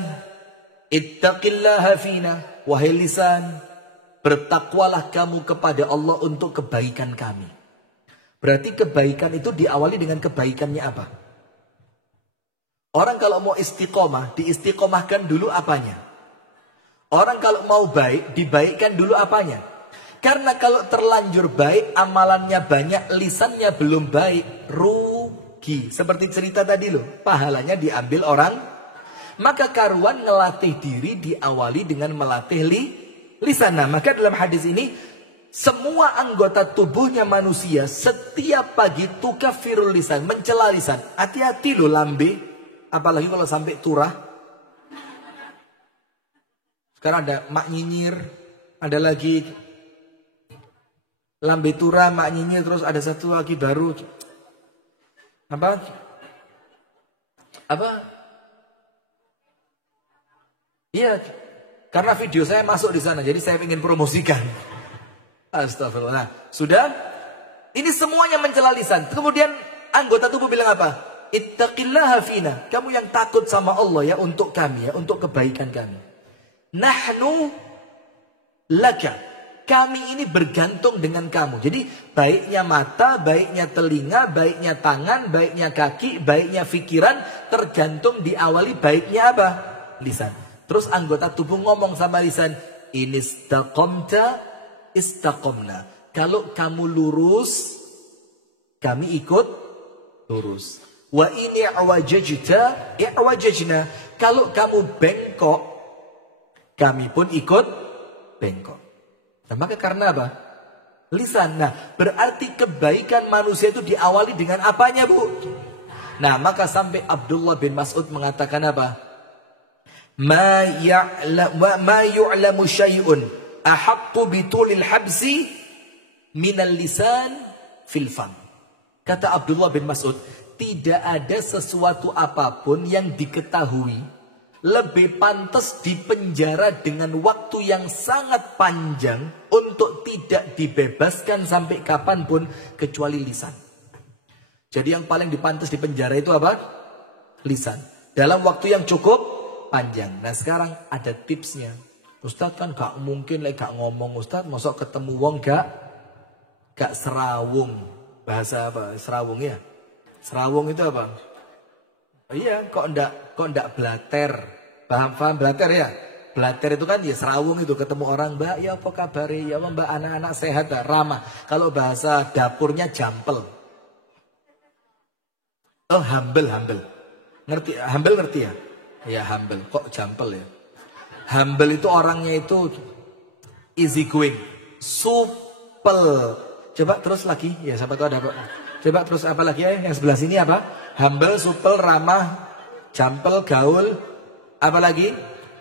ittaqillaha fina. Wahai lisan, bertakwalah kamu kepada Allah untuk kebaikan kami. Berarti kebaikan itu diawali dengan kebaikannya apa? Orang kalau mau istiqomah, diistiqomahkan dulu apanya? Orang kalau mau baik, dibaikkan dulu apanya? Karena kalau terlanjur baik, amalannya banyak, lisannya belum baik, rugi. Seperti cerita tadi loh, pahalanya diambil orang. Maka karuan ngelatih diri diawali dengan melatih lisan. Nah, maka dalam hadis ini, semua anggota tubuhnya manusia setiap pagi tukafirul lisan, mencela lisan. Hati-hati loh lambe, apalagi kalau sampai turah. Sekarang ada mak nyinyir, ada lagi lambe turah, mak nyinyir, terus ada satu lagi baru. Apa? Iya, karena video saya masuk di sana, jadi saya ingin promosikan. Astagfirullah. Nah, sudah? Ini semuanya mencela lisan. Kemudian anggota tubuh bilang apa? Ittaqillaha fina. Kamu yang takut sama Allah ya, untuk kami ya, untuk kebaikan kami. Nahnu laka. Kami ini bergantung dengan kamu. Jadi baiknya mata, baiknya telinga, baiknya tangan, baiknya kaki, baiknya pikiran, tergantung diawali baiknya apa? Lisan. Terus anggota tubuh ngomong sama lisan, in istaqamta istaqamna. Kalau kamu lurus, kami ikut lurus. Wa ini i'wajajta i'wajajna. Kalau kamu bengkok, kami pun ikut bengkok. Nah, maka karena apa? Lisan. Nah, berarti kebaikan manusia itu diawali dengan apanya, Bu? Nah, maka sampai Abdullah bin Mas'ud mengatakan apa? Ma yu'lamu syai'un ahaqqu bitulil habsi minal lisan fil fam. Kata Abdullah bin Mas'ud, tidak ada sesuatu apapun yang diketahui lebih pantas dipenjara dengan waktu yang sangat panjang untuk tidak dibebaskan sampai kapanpun kecuali lisan. Jadi yang paling dipantas dipenjara itu apa? Lisan. Dalam waktu yang cukup panjang. Nah sekarang ada tipsnya. Ustadz kan gak mungkin gak ngomong. Ustadz masuk ketemu wong gak serawung. Bahasa apa? Serawung ya? Serawung itu apa? Iya, kok ndak blater. Paham blater ya? Blater itu kan ya serawung itu, ketemu orang, Mbak, ya apa kabar ya, Mbak, anak-anak sehat, ramah. Kalau bahasa dapurnya jampel. Oh, humble. Ngerti? Humble ngerti ya? Ya, humble. Kok jampel ya? Humble itu orangnya itu easy going, supel. Coba terus lagi, ya siapa tahu ada apa. Coba terus apa lagi ya? Yang sebelah sini apa? Humble, supel, ramah, jampel, gaul. Apa lagi?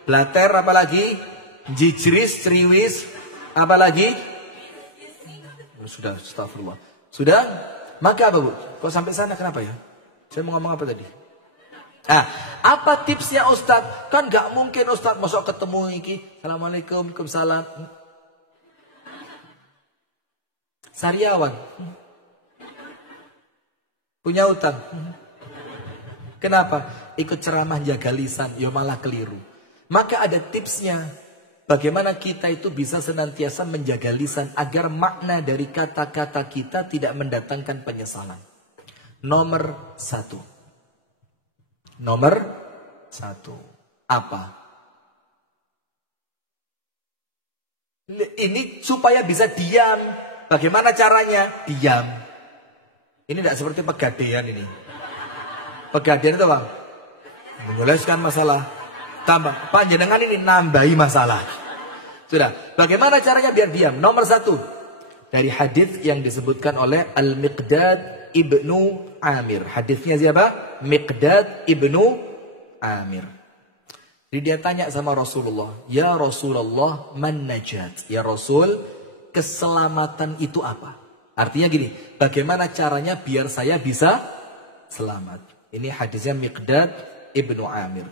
Blater, apa lagi? Jijris, ceriwis. Apa lagi? Sudah, astagfirullah. Sudah? Maka apa, Bu? Kok sampai sana kenapa ya? Saya mau ngomong apa tadi? Apa tipsnya Ustadz? Kan gak mungkin Ustadz masuk ketemu iki. Assalamualaikum, waalaikumsalam. Sariawan. Punya utang. Kenapa? Ikut ceramah jaga lisan, ya malah keliru. Maka ada tipsnya. Bagaimana kita itu bisa senantiasa menjaga lisan agar makna dari kata-kata kita tidak mendatangkan penyesalan. Nomor 1. Nomor 1. Apa? Ini supaya bisa diam. Bagaimana caranya? Diam. Ini tidak seperti pegadaian ini. Pegadaian itu apa? Menyelesaikan masalah. Tambah. Panjenengan ini nambahi masalah. Sudah. Bagaimana caranya biar diam? Nomor 1. Dari hadis yang disebutkan oleh Al-Miqdad ibnu Amir. Hadisnya siapa? Miqdad ibnu Amir. Jadi dia tanya sama Rasulullah, ya Rasulullah, man najat? Ya Rasul, keselamatan itu apa? Artinya gini, bagaimana caranya biar saya bisa selamat? Ini hadisnya Miqdad ibnu Amir.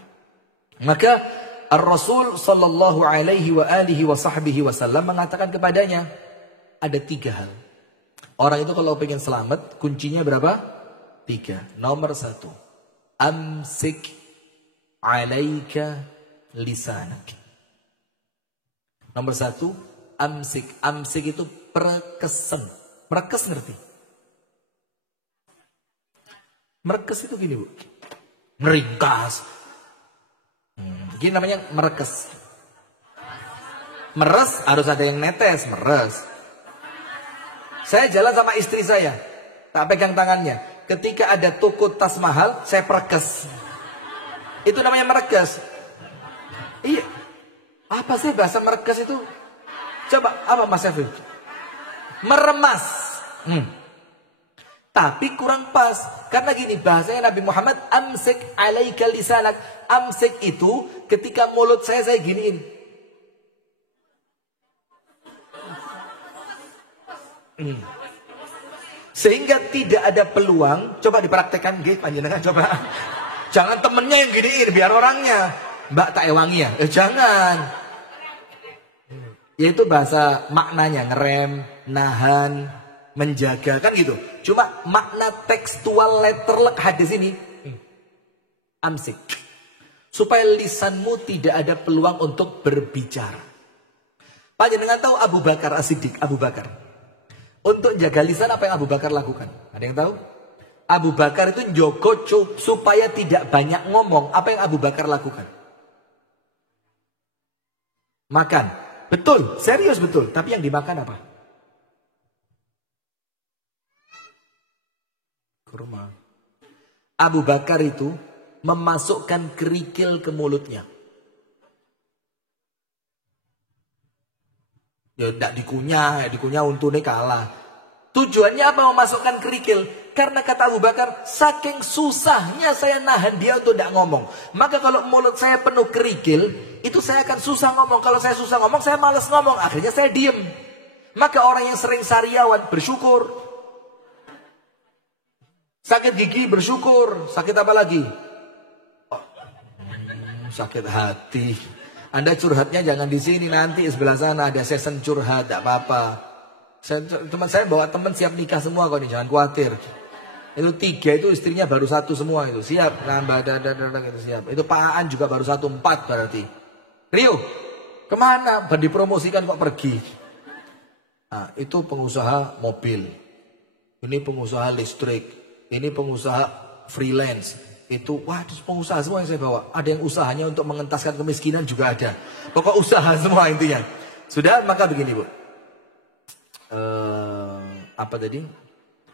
Maka Ar-Rasul sallallahu alaihi wa alihi wa sahbihi wasallam mengatakan kepadanya, ada 3 hal. Orang itu kalau pengen selamat, kuncinya berapa? 3. Nomor 1. Amsik alaika lisanak. Nomor 1. Amsik. Amsik itu perkesen. Merekes ngerti? Merekes itu gini, Bu. Meringkas. Gini namanya merekes. Meres harus ada yang netes. Meres. Saya jalan sama istri saya. Tak pegang tangannya. Ketika ada toko tas mahal, saya perkes. Itu namanya merekes. Iya. Apa sih bahasa merekes itu? Coba, apa Mas Syafir? Meremas. Tapi kurang pas. Karena gini, bahasanya Nabi Muhammad, amsik alaika lisanak. Amsik itu ketika mulut saya giniin. Sehingga tidak ada peluang. Coba dipraktekkan, panjenengan coba. Jangan temennya yang giniin, biar orangnya. Mbak tak ewangi ya? Jangan. Yaitu bahasa maknanya, ngerem, nahan, menjaga, kan gitu. Cuma makna tekstual letterlek hadis ini, amsik. Supaya lisanmu tidak ada peluang untuk berbicara. Panjenengan tahu Abu Bakar As-Siddiq, Abu Bakar. Untuk jaga lisan apa yang Abu Bakar lakukan? Ada yang tahu? Abu Bakar itu njogo supaya tidak banyak ngomong. Apa yang Abu Bakar lakukan? Makan. Betul, serius betul. Tapi yang dimakan apa? Kurma. Abu Bakar itu memasukkan kerikil ke mulutnya. Ya tidak dikunyah untungnya kalah. Tujuannya apa memasukkan kerikil? Karena kata Abu Bakar, saking susahnya saya nahan dia untuk tidak ngomong. Maka kalau mulut saya penuh kerikil, itu saya akan susah ngomong. Kalau saya susah ngomong, saya malas ngomong. Akhirnya saya diem. Maka orang yang sering sariawan bersyukur. Sakit gigi bersyukur. Sakit apa lagi? Sakit hati. Anda curhatnya jangan di sini, nanti sebelah sana ada session curhat, tidak apa-apa. Teman saya bawa teman siap nikah semua kok nih, jangan khawatir. Itu 3 itu istrinya baru 1 semua itu siap nambah itu siap. Itu Pak Aan juga baru 1, 4 berarti. Rio kemana? Dipromosikan kok pergi. Nah, itu pengusaha mobil, ini pengusaha listrik, ini pengusaha freelance. Itu pengusaha semua yang saya bawa. Ada yang usahanya untuk mengentaskan kemiskinan juga ada. Pokok usaha semua intinya. Sudah, maka begini Bu. Apa tadi?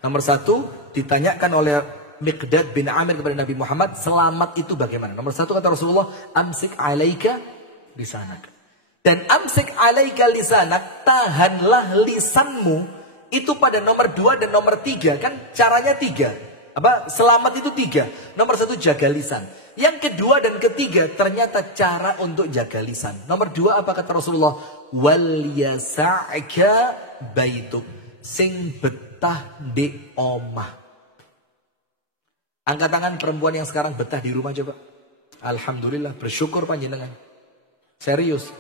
Nomor 1 ditanyakan oleh Miqdad bin Amir kepada Nabi Muhammad, selamat itu bagaimana? Nomor 1 kata Rasulullah, amsik alaika lisanak. Dan amsik alaika lisanak, tahanlah lisanmu. Itu pada nomor 2 dan nomor 3. Kan caranya 3. Selamat itu 3. Nomor 1 jaga lisan. Yang kedua dan ketiga ternyata cara untuk jaga lisan. Nomor 2 apa kata Rasulullah? Wal yasa'ka baituk. Sing betah di omah. Angkat tangan perempuan yang sekarang betah di rumah coba. Alhamdulillah, bersyukur panjenengan. Serius.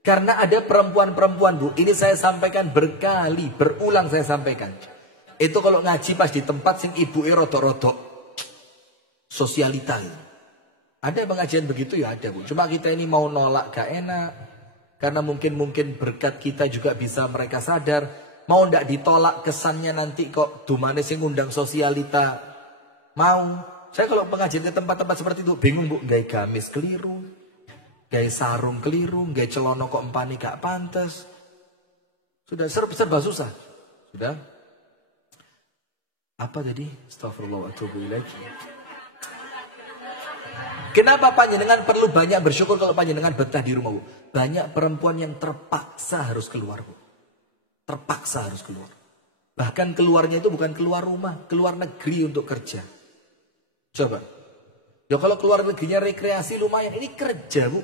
Karena ada perempuan-perempuan Bu, ini saya sampaikan berulang saya sampaikan. Itu kalau ngaji pas di tempat sing ibuke rodok-rodok sosialita gitu. Ada pengajian begitu ya ada Bu. Cuma kita ini mau nolak gak enak. Karena mungkin berkat kita juga bisa mereka sadar. Mau ndak ditolak kesannya nanti kok dumane sing ngundang sosialita. Mau. Saya kalau pengajian ke tempat-tempat seperti itu bingung Bu, gawe gamis keliru, gawe sarung keliru, gawe celana kok empane gak pantes. Sudah serba susah. Sudah. Apa tadi? Astagfirullah wa atubu ilaih. Kenapa panjenengan perlu banyak bersyukur kalau panjenengan betah di rumah Bu? Banyak perempuan yang terpaksa harus keluar Bu. Terpaksa harus keluar. Bahkan keluarnya itu bukan keluar rumah, keluar negeri untuk kerja. Coba. Ya kalau keluar negerinya rekreasi lumayan, ini kerja Bu.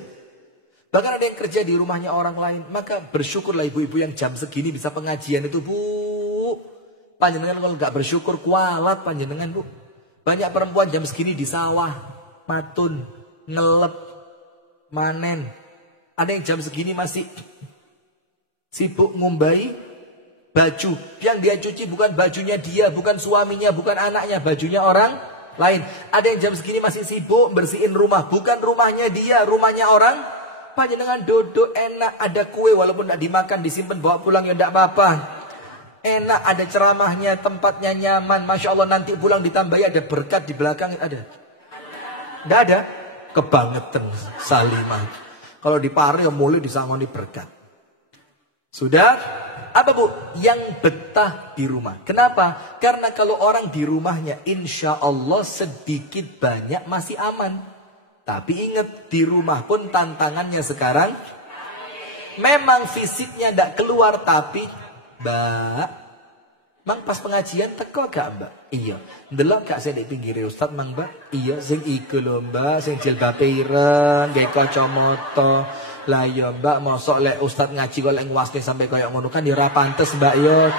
Bahkan ada yang kerja di rumahnya orang lain. Maka bersyukurlah ibu-ibu yang jam segini bisa pengajian itu Bu. Panjenengan kalau nggak bersyukur kualat panjenengan Bu. Banyak perempuan jam segini di sawah, matun, ngelep, manen. Ada yang jam segini masih sibuk ngumbai baju. Yang dia cuci bukan bajunya dia, bukan suaminya, bukan anaknya, bajunya orang lain. Ada yang jam segini masih sibuk bersihin rumah, bukan rumahnya dia, rumahnya orang. Panjenengan duduk enak, ada kue walaupun tidak dimakan, disimpan bawa pulang ya tidak apa-apa. Enak, ada ceramahnya, tempatnya nyaman. Masya Allah, nanti pulang ditambahi ada berkat di belakang. Ada? Tidak ada? Kebangetan Salimah. Kalau di pare ya mulai disangoni berkat. Sudah? Apa Bu? Yang betah di rumah. Kenapa? Karena kalau orang di rumahnya insya Allah sedikit banyak masih aman. Tapi ingat, di rumah pun tantangannya sekarang memang fisiknya tidak keluar, tapi Mbak, mang pas pengajian teko gak mbak? Iya. Ndelok gak sing di pinggire ustaz mang mbak? Iya sing iku lho mbak, sing jilbabe ireng, nggae kacamata. Lah ya mbak, mosok lek ustaz ngaji kok lek nguasne sampai koyo ngono kan ya ora pantes mbak ya.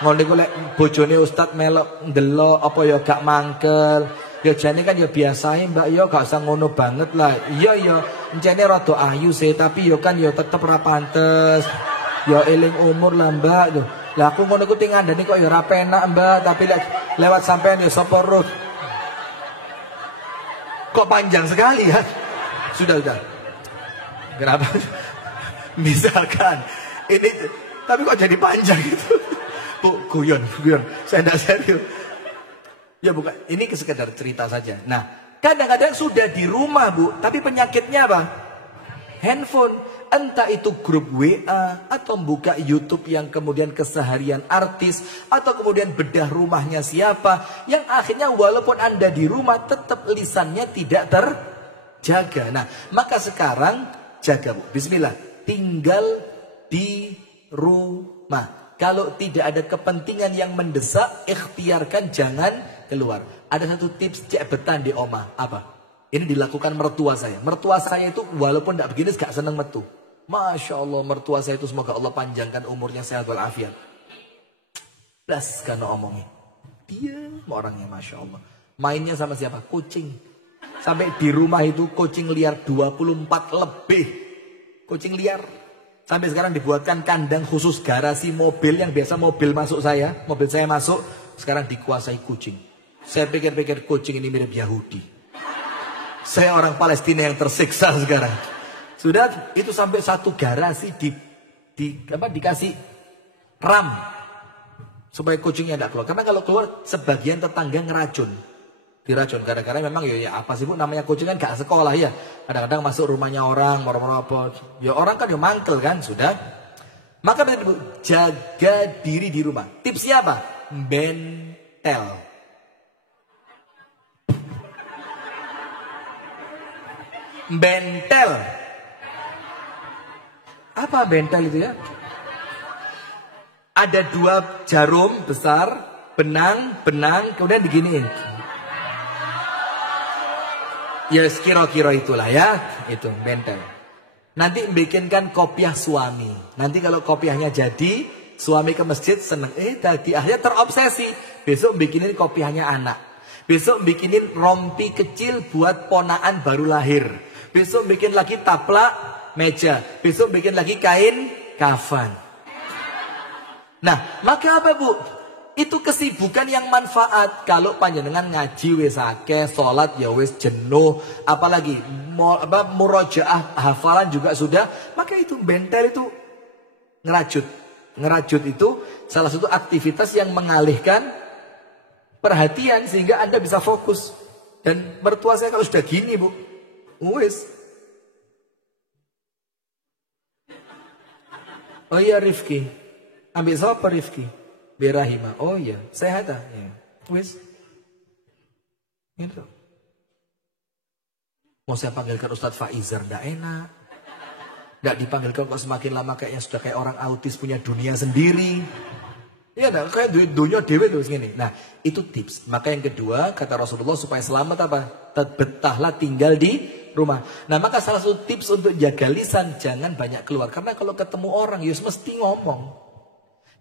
Ngono iku lek bojone ustaz melok ndelok apa ya gak mangkel. Ya jane kan ya biasae mbak ya gak usah ngono banget lah. Iya ya, encene rada ayu sih tapi ya kan ya tetep ora pantes. Ya eling umur lah mbak tuh. Lah aku ngono ku ting ngandani kok ya ora penak mbak, tapi lewat sampean ya sapa roh. Kok panjang sekali ya? Sudah. Kenapa? Misalkan ini tapi kok jadi panjang gitu. Bu, guyon. Saya enggak serius. Ya bukan, ini sekedar cerita saja. Nah, kadang-kadang sudah di rumah bu, tapi penyakitnya apa? Handphone. Entah itu grup WA atau buka YouTube yang kemudian keseharian artis atau kemudian bedah rumahnya siapa yang akhirnya walaupun Anda di rumah tetap lisannya tidak terjaga. Nah, maka sekarang jaga bu. Bismillah. Tinggal di rumah. Kalau tidak ada kepentingan yang mendesak, ikhtiarkan jangan keluar. Ada satu tips cek betan di omah. Apa? Ini dilakukan mertua saya. Mertua saya itu walaupun tidak begini gak seneng metu. Masya Allah mertua saya itu semoga Allah panjangkan umurnya sehat walafiat. Plus karena omongnya. Dia orangnya Masya Allah. Mainnya sama siapa? Kucing. Sampai di rumah itu kucing liar 24 lebih. Kucing liar. Sampai sekarang dibuatkan kandang khusus garasi mobil. Yang biasa mobil masuk saya. Mobil saya masuk. Sekarang dikuasai kucing. Saya pikir-pikir kucing ini mirip Yahudi. Saya orang Palestina yang tersiksa sekarang. Sudah itu sampai satu garasi dikasih ram supaya kucingnya tidak keluar. Karena kalau keluar sebagian tetangga ngeracun, diracun. Kadang-kadang memang ya apa sih bu namanya kucing kan gak sekolah ya. Kadang-kadang masuk rumahnya orang, moro-moro apa. Ya orang kan ya mangkel kan sudah. Maka bu, jaga diri di rumah. Tipsnya apa? Bentel. Bentel. Apa bentel itu ya? Ada 2 jarum besar, benang, kemudian diginiin. Ya kira-kira itulah ya, itu bentel. Nanti bikinkan kopiah suami. Nanti kalau kopiahnya jadi, suami ke masjid seneng. Tadi akhirnya terobsesi. Besok bikinin kopiahnya anak. Besok bikinin rompi kecil buat ponaan baru lahir. Besok bikin lagi taplak meja. Besok bikin lagi kain kafan. Nah, maka apa bu? Itu kesibukan yang manfaat. Kalau panjenengan ngaji wis akeh, salat ya wis jenuh, apalagi murojaah hafalan juga sudah, maka itu bentel itu ngerajut. Ngerajut itu salah satu aktivitas yang mengalihkan perhatian sehingga Anda bisa fokus. Dan mertua saya kalau sudah gini bu, wis. Oh iya Rifki. Ambil siapa Rifki? Birahima. Oh iya, sehat ah. Ya. Wis. Gitu. Mau saya panggilkan Ustadz Faizar ndak enak. Ndak dipanggilkan kok semakin lama kayaknya sudah kayak orang autis punya dunia sendiri. Iya ndak kayak dunia dewe terus gini. Nah, itu tips. Maka yang kedua kata Rasulullah supaya selamat apa? Betahlah tinggal di rumah. Nah maka salah satu tips untuk jaga lisan, jangan banyak keluar. Karena kalau ketemu orang ya mesti ngomong.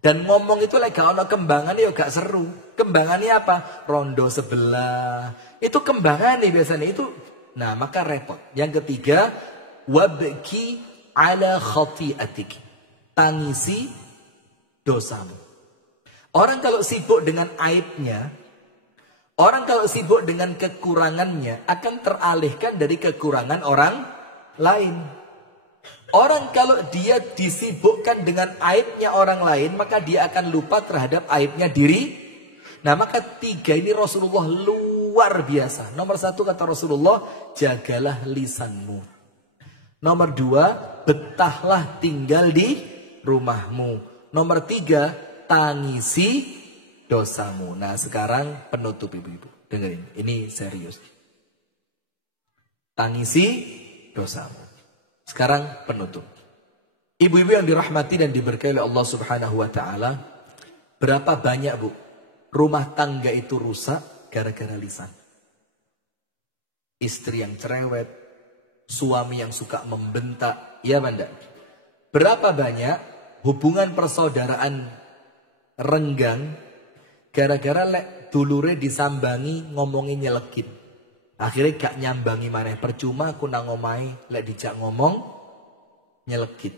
Dan ngomong itu lagi gak ada kembangannya ya gak seru. Kembangannya apa? Rondo sebelah. Itu kembangannya biasanya itu. Nah maka repot. Yang ketiga, wabki ala khati'atik. Tangisi dosamu. Orang kalau sibuk dengan aibnya, orang kalau sibuk dengan kekurangannya akan teralihkan dari kekurangan orang lain. Orang kalau dia disibukkan dengan aibnya orang lain, maka dia akan lupa terhadap aibnya diri. Nah maka 3 ini Rasulullah luar biasa. Nomor 1 kata Rasulullah, jagalah lisanmu. Nomor 2, betahlah tinggal di rumahmu. Nomor 3, tangisi dosamu. Nah sekarang penutup ibu-ibu. Dengerin, ini serius. Tangisi dosamu. Sekarang penutup. Ibu-ibu yang dirahmati dan diberkahi oleh Allah Subhanahu wa taala, berapa banyak, Bu, rumah tangga itu rusak gara-gara lisan. Istri yang cerewet, suami yang suka membentak, ya Banda. Berapa banyak hubungan persaudaraan renggang gara-gara lek dulure disambangi ngomongin nyelekin. Akhirnya gak nyambangi maneh, percuma aku nang omahe lek dijak ngomong nyelekit.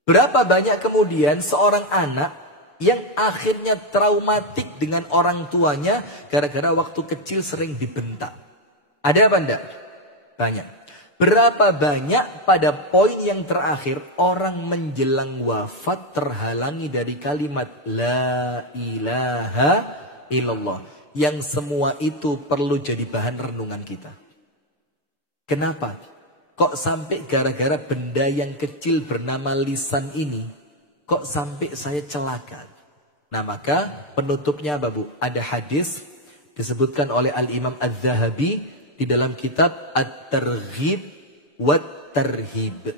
Berapa banyak kemudian seorang anak yang akhirnya traumatik dengan orang tuanya gara-gara waktu kecil sering dibentak. Ada apa enggak? Banyak. Berapa banyak pada poin yang terakhir orang menjelang wafat terhalangi dari kalimat La ilaha illallah. Yang semua itu perlu jadi bahan renungan kita. Kenapa? Kok sampai gara-gara benda yang kecil bernama lisan ini, kok sampai saya celaka? Nah maka penutupnya apa, Bu? Ada hadis disebutkan oleh Al-Imam Az-Zahabi di dalam kitab At-Targhib Wat-Tarhib.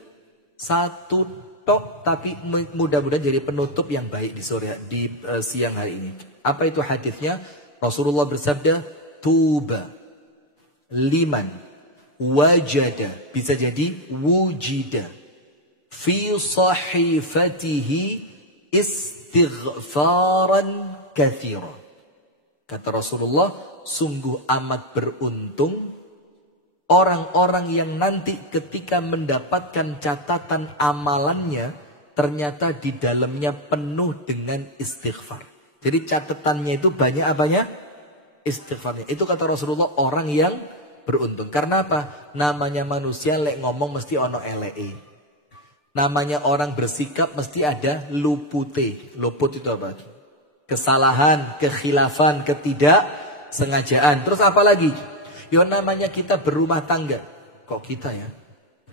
Satu tok tapi mudah-mudahan jadi penutup yang baik di siang hari ini. Apa itu hadisnya? Rasulullah bersabda, Tuba liman wajada, bisa jadi wujida, fi sahifatihi istighfaran katsira. Kata Rasulullah, sungguh amat beruntung orang-orang yang nanti ketika mendapatkan catatan amalannya ternyata di dalamnya penuh dengan istighfar. Jadi catatannya itu banyak apanya? Istighfarnya. Itu kata Rasulullah orang yang beruntung. Karena apa? Namanya manusia lek ngomong mesti ono eleke. Namanya orang bersikap mesti ada lupute. Luput itu apa? Kesalahan, kekhilafan, ketidaksengajaan. Terus apa lagi? Yo namanya kita berumah tangga. Kok kita ya?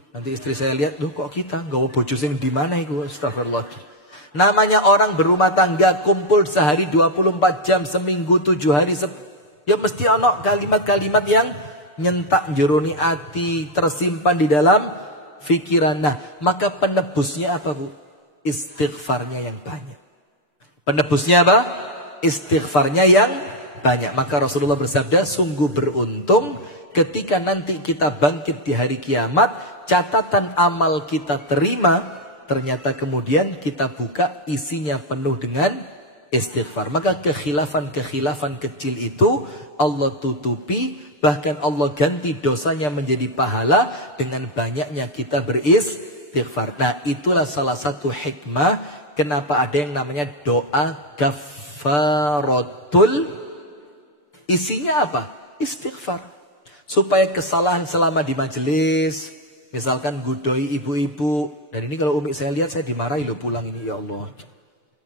Nanti istri saya lihat, loh kok kita? Gak mau bojo sing di mana iku? Astagfirullah. Namanya orang berumah tangga kumpul sehari 24 jam, seminggu 7 hari. Ya mesti ono kalimat-kalimat yang nyentak jeroni ati, tersimpan di dalam fikiran. Nah, maka penebusnya apa, Bu? Istighfarnya yang banyak. Penebusnya apa? Istighfarnya yang banyak. Maka Rasulullah bersabda, sungguh beruntung ketika nanti kita bangkit di hari kiamat, catatan amal kita terima, ternyata kemudian kita buka isinya penuh dengan istighfar. Maka kekhilafan-kekhilafan kecil itu Allah tutupi, bahkan Allah ganti dosanya menjadi pahala dengan banyaknya kita beristighfar. Nah, itulah salah satu hikmah kenapa ada yang namanya doa kafaratul. Isinya apa? Istighfar. Supaya kesalahan selama di majelis, misalkan gudoi ibu-ibu, dan ini kalau umi saya lihat saya dimarahi loh pulang ini, ya Allah.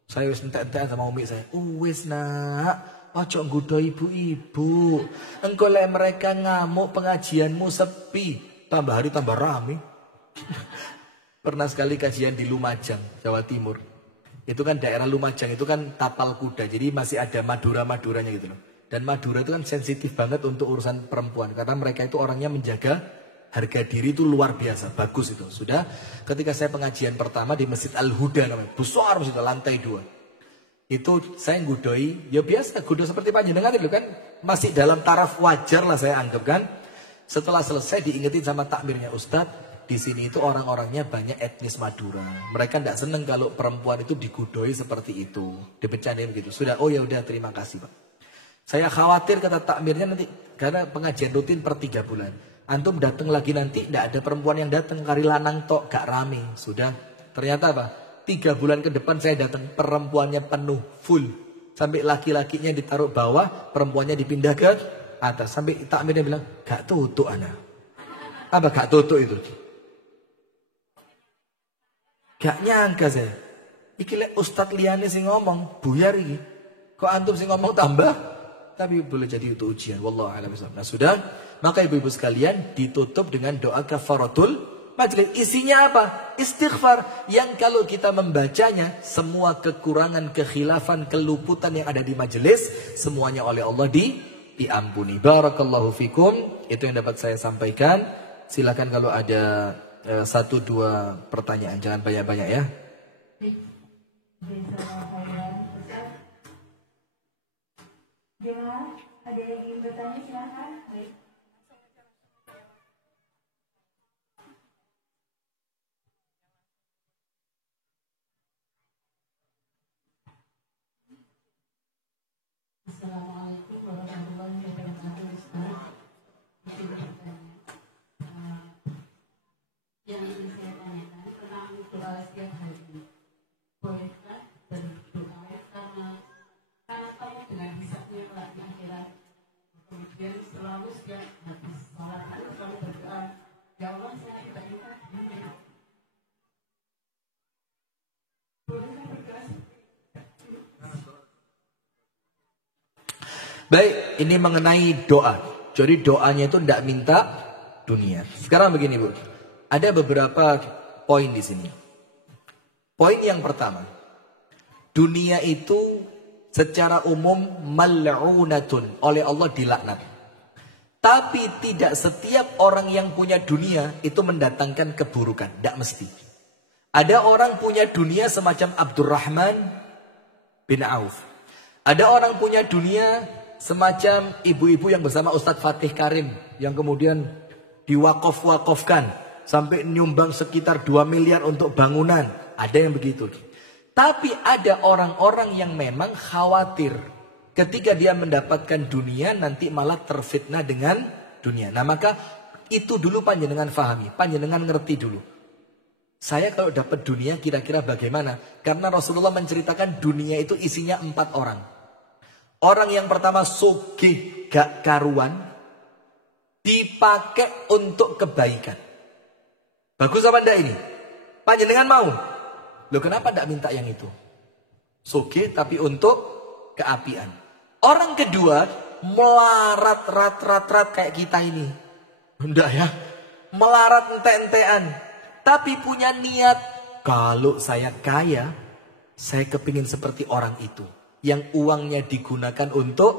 Saya wis entek-entek sama umi saya. Wis nak, ojo gudoi ibu-ibu. Engko lek mereka ngamuk pengajianmu sepi, tambah hari tambah rame. Pernah sekali kajian di Lumajang, Jawa Timur. Itu kan daerah Lumajang itu kan tapal kuda, jadi masih ada Madura-Maduranya gitu loh. Dan Madura itu kan sensitif banget untuk urusan perempuan, karena mereka itu orangnya menjaga harga diri itu luar biasa, bagus itu. Sudah ketika saya pengajian pertama di Masjid Al-Huda namanya, besar masjid lantai 2. Itu saya ngudoi, ya biasa gudo seperti panjenengan itu kan, masih dalam taraf wajar lah saya anggap kan. Setelah selesai diingetin sama takmirnya, Ustadz, di sini itu orang-orangnya banyak etnis Madura. Mereka tidak senang kalau perempuan itu digudoi seperti itu, dibecandain begitu. Sudah, oh ya udah, terima kasih Pak. Saya khawatir kata takmirnya nanti, karena pengajian rutin per 3 bulan. Antum datang lagi nanti tidak ada perempuan yang datang, kari lanang tok gak rame. Sudah, ternyata apa? 3 bulan ke depan saya datang, perempuannya penuh, full. Sampai laki-lakinya ditaruh bawah, perempuannya dipindah ke atas. Sampai takmirnya bilang, gak tutup anak. Apa gak tutup itu? Gak nyangka saya. Iki lek Ustadz liane sing ngomong, buyar iki. Kok antum sing ngomong tambah? Tapi boleh jadi itu ujian. Wallahu a'lam bishawab. Nah sudah, maka ibu-ibu sekalian ditutup dengan doa kafaratul majlis. Isinya apa? Istighfar. Yang kalau kita membacanya, semua kekurangan, kekhilafan, keluputan yang ada di majelis, semuanya oleh Allah diampuni. Barakallahu fikum. Itu yang dapat saya sampaikan. Silakan kalau ada 1 2 pertanyaan, jangan banyak-banyak ya. Ada yang ingin bertanya silakan. Assalamualaikum warahmatullahi wabarakatuh. Yang ingin saya tanyakan tentang doa setiap hari. Bolehkah berdoa karena kamu dengan hisapnya kelak di akhirat. Kemudian selalu setiap habis sholat harus selalu berdoa. Ya Allah, saya tidak ingat dunia. Bolehkah berdoa? Baik, ini mengenai doa. Jadi doanya itu tidak minta dunia. Sekarang begini Bu, ada beberapa poin di sini. Poin yang pertama, dunia itu secara umum mal'unatun, oleh Allah dilaknat. Tapi tidak setiap orang yang punya dunia itu mendatangkan keburukan, tidak mesti. Ada orang punya dunia semacam Abdurrahman bin Auf. Ada orang punya dunia semacam ibu-ibu yang bersama Ustadz Fatih Karim, yang kemudian diwakaf-wakafkan sampai nyumbang sekitar 2 miliar untuk bangunan. Ada yang begitu. Tapi ada orang-orang yang memang khawatir ketika dia mendapatkan dunia nanti malah terfitnah dengan dunia. Nah maka itu dulu panjenengan fahami, panjenengan ngerti dulu. Saya kalau dapat dunia kira-kira bagaimana? Karena Rasulullah menceritakan dunia itu isinya 4 orang. Orang yang pertama sugih gak karuan, dipakai untuk kebaikan. Bagus apa enggak ini? Panjenengan mau? Loh kenapa enggak minta yang itu? Sugih tapi untuk keapian. Orang kedua melarat rat kayak kita ini. Enggak ya? Melarat ente-entean. Tapi punya niat, kalau saya kaya, saya kepingin seperti orang itu. Yang uangnya digunakan untuk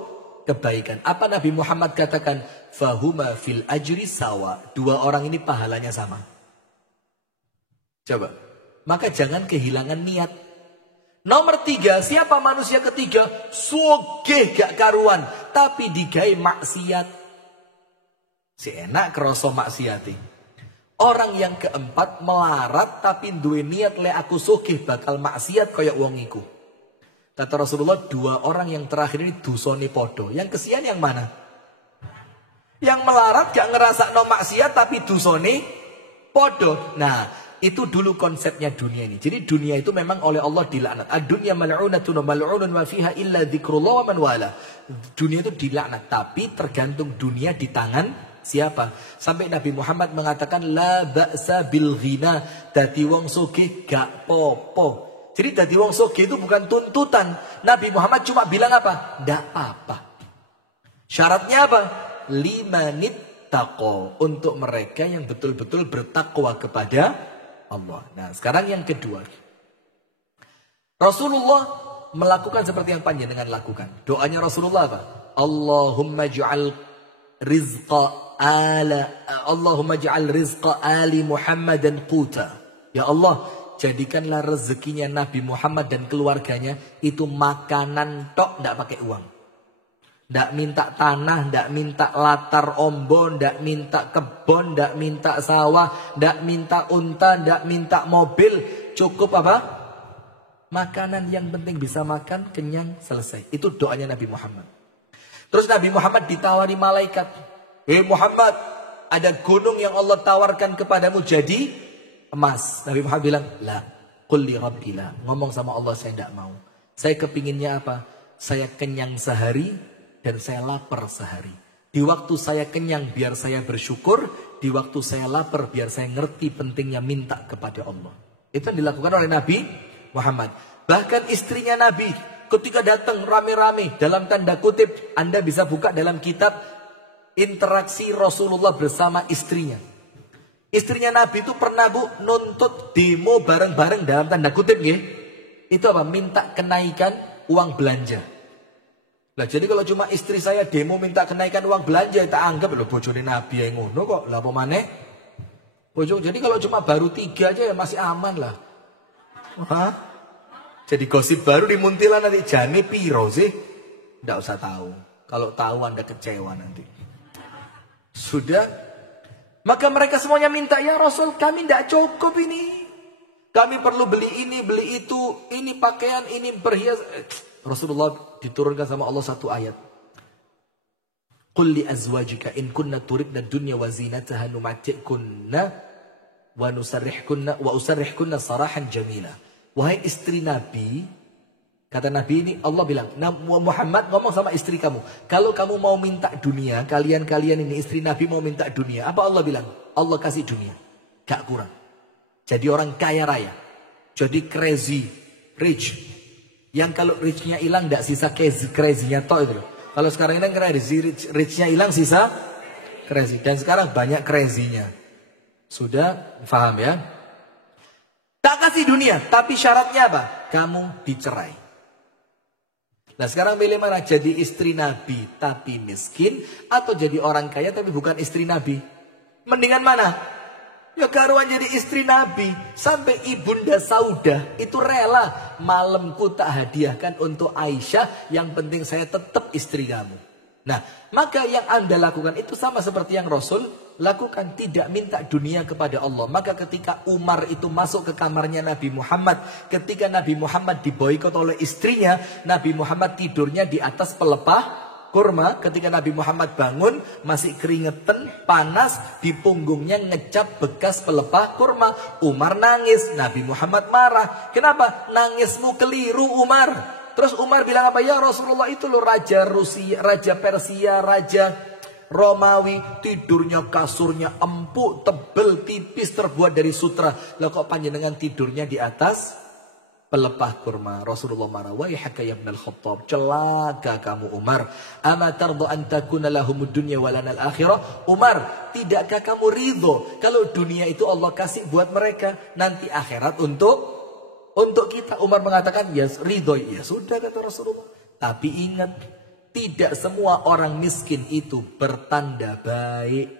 kebaikan. Apa Nabi Muhammad katakan? Fahuma fil ajri sawa. 2 orang ini pahalanya sama. Coba. Maka jangan kehilangan niat. Nomor 3, siapa manusia ketiga? Sugih gak karuan. Tapi digawe maksiat. Si enak kroso maksiati. Orang yang keempat melarat tapi duwe niat le aku sugih bakal maksiat kaya wong iku. Kata Rasulullah 2 orang yang terakhir ini dusoni podo. Yang kesian yang mana? Yang melarat gak ngerasa no maksiat tapi dusoni podo. Nah itu dulu konsepnya dunia ini. Jadi dunia itu memang oleh Allah dilaknat. Ad-dunya mal'unatun mal'unun wa fiha illa dzikrullah wa man wala. Dunia itu dilaknat. Tapi tergantung dunia di tangan siapa. Sampai Nabi Muhammad mengatakan la ba'sa bil ghina. Dadi wong sugih gak popo. Jadi dadi wong sugih itu bukan tuntutan. Nabi Muhammad cuma bilang apa? Ndak apa-apa. Syaratnya apa? Limanit taqo. Untuk mereka yang betul-betul bertakwa kepada Allah. Nah sekarang yang kedua. Rasulullah melakukan seperti yang panjenengan lakukan. Doanya Rasulullah apa? Allahumma ja'al rizqa ali Muhammadan quta. Ya Allah, jadikanlah rezekinya Nabi Muhammad dan keluarganya itu makanan tok, tidak pakai uang. Tidak minta tanah, tidak minta latar ombon, tidak minta kebon, tidak minta sawah, tidak minta unta, tidak minta mobil. Cukup apa? Makanan yang penting bisa makan, kenyang, selesai. Itu doanya Nabi Muhammad. Terus Nabi Muhammad ditawari malaikat. Muhammad, ada gunung yang Allah tawarkan kepadamu jadi emas. Nabi Muhammad bilang, la, qul li rabbi la. Ngomong sama Allah, saya tidak mau. Saya kepinginnya apa? Saya kenyang sehari dan saya lapar sehari. Di waktu saya kenyang biar saya bersyukur. Di waktu saya lapar biar saya ngerti pentingnya minta kepada Allah. Itu yang dilakukan oleh Nabi Muhammad. Bahkan istrinya Nabi ketika datang rame-rame, dalam tanda kutip, Anda bisa buka dalam kitab interaksi Rasulullah bersama istrinya. Istrinya Nabi itu pernah nuntut demo bareng-bareng dalam tanda kutip nggih. Itu apa? Minta kenaikan uang belanja. Lah jadi kalau cuma istri saya demo minta kenaikan uang belanja, kita anggap lho bojone Nabi yang ngono kok. Lah apa maneh? Bojo, jadi kalau cuma baru 3 aja ya masih aman lah. Hah? Jadi gosip baru di Muntilan nanti jane piro sih? Nggak usah tahu. Kalau tahu Anda kecewa nanti. Sudah. Maka mereka semuanya minta, ya Rasul kami tidak cukup ini. Kami perlu beli ini, beli itu. Ini pakaian, ini berhias. Rasulullah diturunkan sama Allah satu ayat. Qul li azwajika in kunna turidna dunya wa zinataha numatti'kunna wa nusarrihkunna wa usarrihkunna sarahan jamila. Wahai istri Nabi, kata Nabi ini Allah bilang, Muhammad ngomong sama istri kamu, kalau kamu mau minta dunia, kalian ini istri Nabi mau minta dunia, apa Allah bilang? Allah kasih dunia, gak kurang. Jadi orang kaya raya, jadi crazy rich, yang kalau richnya hilang gak sisa crazy-nya toh itu loh. Kalau sekarang ini crazy rich-nya hilang sisa crazy, dan sekarang banyak crazy-nya. Sudah paham ya? Tak kasih dunia, tapi syaratnya apa? Kamu dicerai. Nah sekarang pilih mana? Jadi istri Nabi tapi miskin, atau jadi orang kaya tapi bukan istri Nabi? Mendingan mana? Ya karuan jadi istri Nabi. Sampai Ibunda Saudah itu rela, malamku tak hadiahkan untuk Aisyah, yang penting saya tetap istri kamu. Nah maka yang Anda lakukan itu sama seperti yang Rasul lakukan, tidak minta dunia kepada Allah. Maka ketika Umar itu masuk ke kamarnya Nabi Muhammad, ketika Nabi Muhammad diboikot oleh istrinya, Nabi Muhammad tidurnya di atas pelepah kurma. Ketika Nabi Muhammad bangun masih keringetan, panas, di punggungnya ngecap bekas pelepah kurma. Umar nangis, Nabi Muhammad marah. Kenapa? Nangismu keliru Umar. Terus Umar bilang apa? Ya Rasulullah, itu loh raja Rusia, raja Persia, raja Romawi, tidurnya kasurnya empuk, tebel, tipis, terbuat dari sutra. Lah kok panjenengan tidurnya di atas pelepah kurma? Rasulullah marah. Waihaka ya ibnal Khattab, celaka kamu Umar. Ama tarda an takuna lahumud dunya wa lana al-akhirah? Umar, tidakkah kamu ridho kalau dunia itu Allah kasih buat mereka, nanti akhirat untuk kita? Umar mengatakan, ya ridho. Ya sudah kata Rasulullah. Tapi ingat, tidak semua orang miskin itu bertanda baik.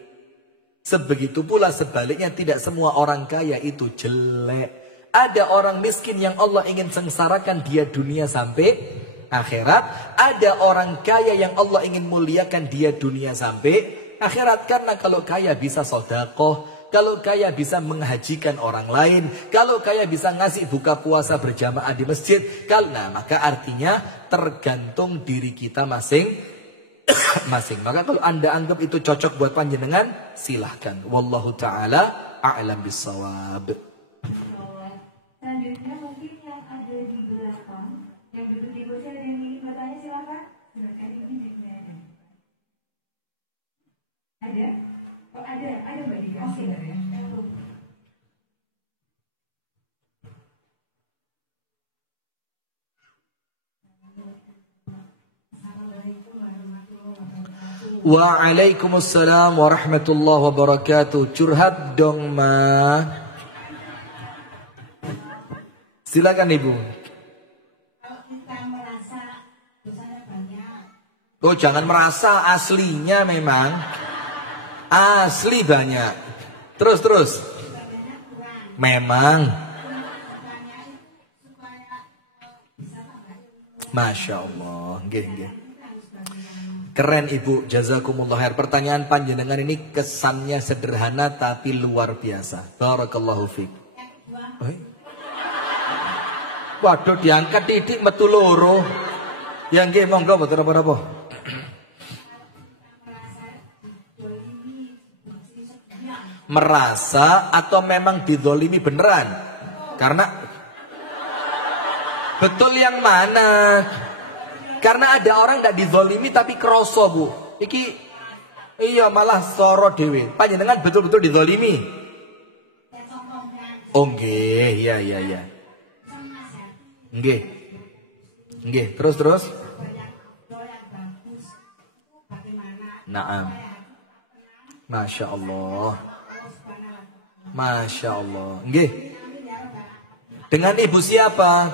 Sebegitu pula sebaliknya, tidak semua orang kaya itu jelek. Ada orang miskin yang Allah ingin sengsarakan dia dunia sampai akhirat. Ada orang kaya yang Allah ingin muliakan dia dunia sampai akhirat. Karena kalau kaya bisa sedekah, kalau kaya bisa menghajikan orang lain, kalau kaya bisa ngasih buka puasa berjamaah di masjid. Nah maka artinya tergantung diri kita masing-masing. Maka kalau Anda anggap itu cocok buat panjenengan, silahkan. Wallahu ta'ala a'lam bissawab. Selanjutnya mungkin yang ada di belakang, yang duduk di kursi ada yang ingin bertanya, silakan. Silakan, ini juga ada. Ada? Oh ada Mbak Dika. Oke, ya. Waalaikumsalam warahmatullahi wabarakatuh. Curhat dong ma. Silakan Ibu. Kalau kita merasa dosanya banyak. Oh jangan merasa, aslinya memang asli banyak. Terus. Memang. Masya Allah. Nggih. Keren Ibu, jazakumullah khair. Pertanyaan panjenengan ini kesannya sederhana tapi luar biasa. Barakallahu fiik. Waduh, diangkat titik metu loro. Yang nggih monggo mboten apa-apa. Merasa atau memang dizolimi beneran? Karena betul yang mana? Karena ada orang tidak dizolimi tapi kroso Bu. Iki iya malah soro dewe. Panjenengan betul-betul dizolimi. Oh nggih, iya. Nggih. Terus. Naam. Masya Allah. Nggih. Dengan Ibu siapa?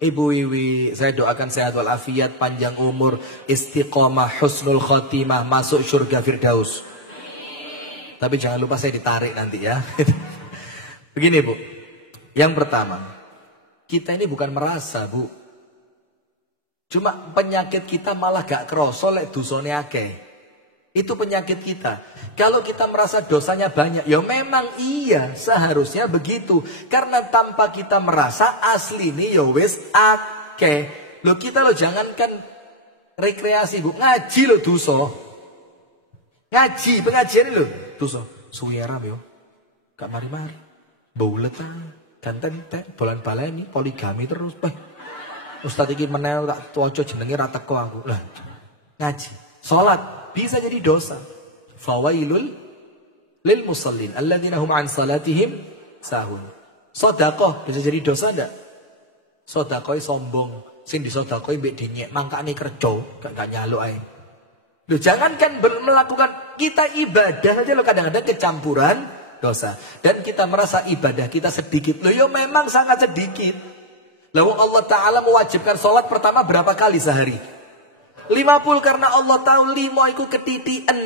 Ibu Wiwi, saya doakan sehat walafiat, panjang umur, istiqomah, husnul khotimah, masuk surga Firdaus. Tapi jangan lupa saya ditarik nanti ya. Begini Bu. Yang pertama, kita ini bukan merasa Bu. Cuma penyakit kita malah gak kerasa lek dosane akeh. Itu penyakit kita. Kalau kita merasa dosanya banyak, ya memang iya, seharusnya begitu. Karena tanpa kita merasa asli ini ya wis akeh. Loh kita lo jangankan rekreasi Bu, ngaji lo dosa. Ngaji, pengajian lo dosa. Suwiram yo. Gak mari-mari. Bauletan, ganten-ten, bolan-baleni, poligami terus. Ustaz iki menel tak waca jenenge ra teko aku. Lah, ngaji, salat bisa jadi dosa. Fawailul lil musallin alladzina hum an salatihim sahun. Sedekah bisa jadi dosa ndak? Sedekah sombong, sing disedekahi mbek dinyek, mangkane kerja, gak nyaluk ae. Loh, jangankan melakukan kita ibadah aja lo kadang-kadang kecampuran dosa. Dan kita merasa ibadah kita sedikit. Loh, yo memang sangat sedikit. Lalu Allah Ta'ala mewajibkan sholat pertama berapa kali sehari? 50 karena Allah tahu 5 itu ketitian.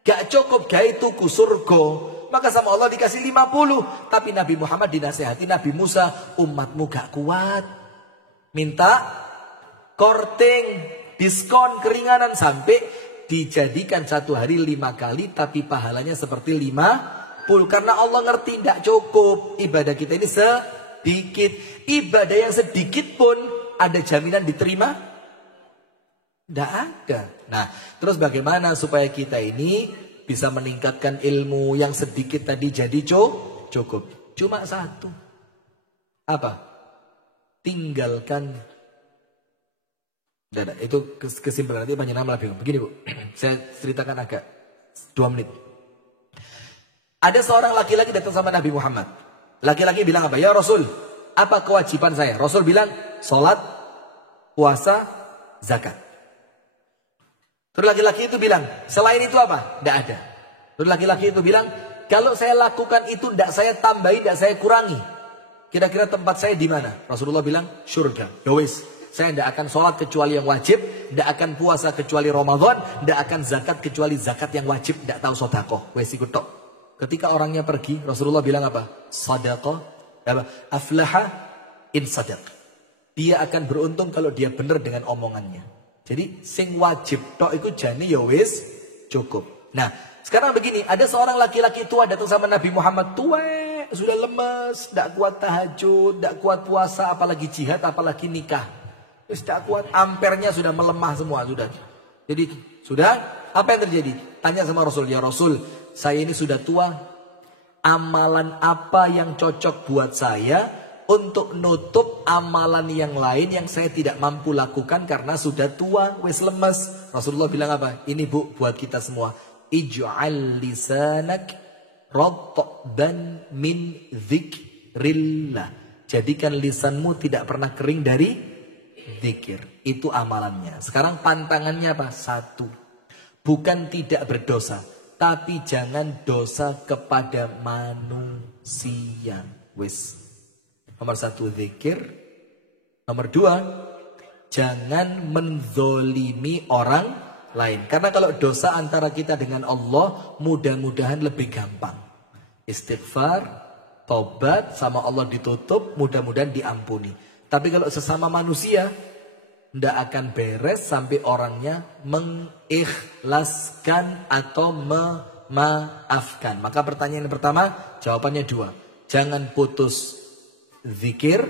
Gak cukup gaya tuku surga. Maka sama Allah dikasih 50. Tapi Nabi Muhammad dinasehati Nabi Musa, umatmu gak kuat. Minta korting, diskon, keringanan sampai dijadikan satu hari 5 kali. Tapi pahalanya seperti 50. Karena Allah ngerti gak cukup. Ibadah kita ini sedikit. Ibadah yang sedikit pun ada jaminan diterima? Tidak ada. Nah, terus bagaimana supaya kita ini bisa meningkatkan ilmu yang sedikit tadi jadi cukup? Cuma satu. Apa? Tinggalkan. Tidak, itu kesimpulan nanti banyak nama lebih. Begini Bu, saya ceritakan agak 2 menit. Ada seorang laki-laki datang sama Nabi Muhammad. Laki-laki bilang apa? Ya Rasul, apa kewajiban saya? Rasul bilang, sholat, puasa, zakat. Terus laki-laki itu bilang, selain itu apa? Tidak ada. Terus laki-laki itu bilang, kalau saya lakukan itu, tidak saya tambahi, tidak saya kurangi. Kira-kira tempat saya di mana? Rasulullah bilang, surga. Yowis, saya tidak akan sholat kecuali yang wajib, tidak akan puasa kecuali Ramadan, tidak akan zakat kecuali zakat yang wajib, tidak tahu sedekah. Wes ikut tok. Ketika orangnya pergi, Rasulullah bilang apa? Sedekah, aflaha in sadaq. Dia akan beruntung kalau dia benar dengan omongannya. Jadi sing wajib tok iku jane ya wis cukup. Nah, sekarang begini, ada seorang laki-laki tua datang sama Nabi Muhammad, tua, sudah lemes, tidak kuat tahajud, tidak kuat puasa, apalagi jihad, apalagi nikah. Terus tidak kuat, ampernya sudah melemah semua sudah. Jadi sudah, apa yang terjadi? Tanya sama Rasul, ya Rasul, saya ini sudah tua. Amalan apa yang cocok buat saya untuk nutup amalan yang lain yang saya tidak mampu lakukan karena sudah tua, wes lemes. Rasulullah bilang apa? Ini Bu, buat kita semua. Ij'al lisanak ratban min dzikrillah. Jadikan lisanmu tidak pernah kering dari zikir. Itu amalannya. Sekarang pantangannya apa? 1. Bukan tidak berdosa, tapi jangan dosa kepada manusia. Wis. Nomor 1 zikir. Nomor 2, jangan menzolimi orang lain. Karena kalau dosa antara kita dengan Allah, mudah-mudahan lebih gampang. Istighfar, tobat, sama Allah ditutup, mudah-mudahan diampuni. Tapi kalau sesama manusia, tidak akan beres sampai orangnya mengikhlaskan atau memaafkan. Maka pertanyaan yang pertama, jawabannya 2. Jangan putus zikir.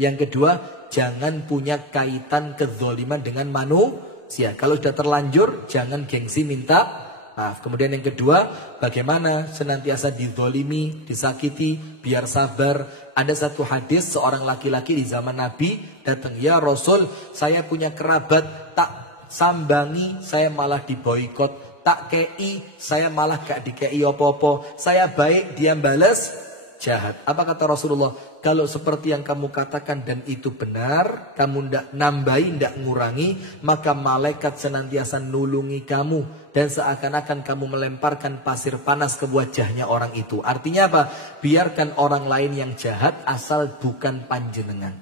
Yang kedua, jangan punya kaitan kezoliman dengan manusia. Kalau sudah terlanjur, jangan gengsi minta maaf. Kemudian yang kedua, bagaimana senantiasa dizolimi, disakiti, biar sabar. Ada satu hadis, seorang laki-laki di zaman Nabi datang, ya Rasul, saya punya kerabat, tak sambangi, saya malah diboikot. Tak kei, saya malah gak dikei apa-apa. Saya baik, dia balas jahat. Apa kata Rasulullah? Kalau seperti yang kamu katakan dan itu benar, kamu ndak nambahi, ndak ngurangi, maka malaikat senantiasa nulungi kamu. Dan seakan-akan kamu melemparkan pasir panas ke wajahnya orang itu. Artinya apa? Biarkan orang lain yang jahat asal bukan panjenengan.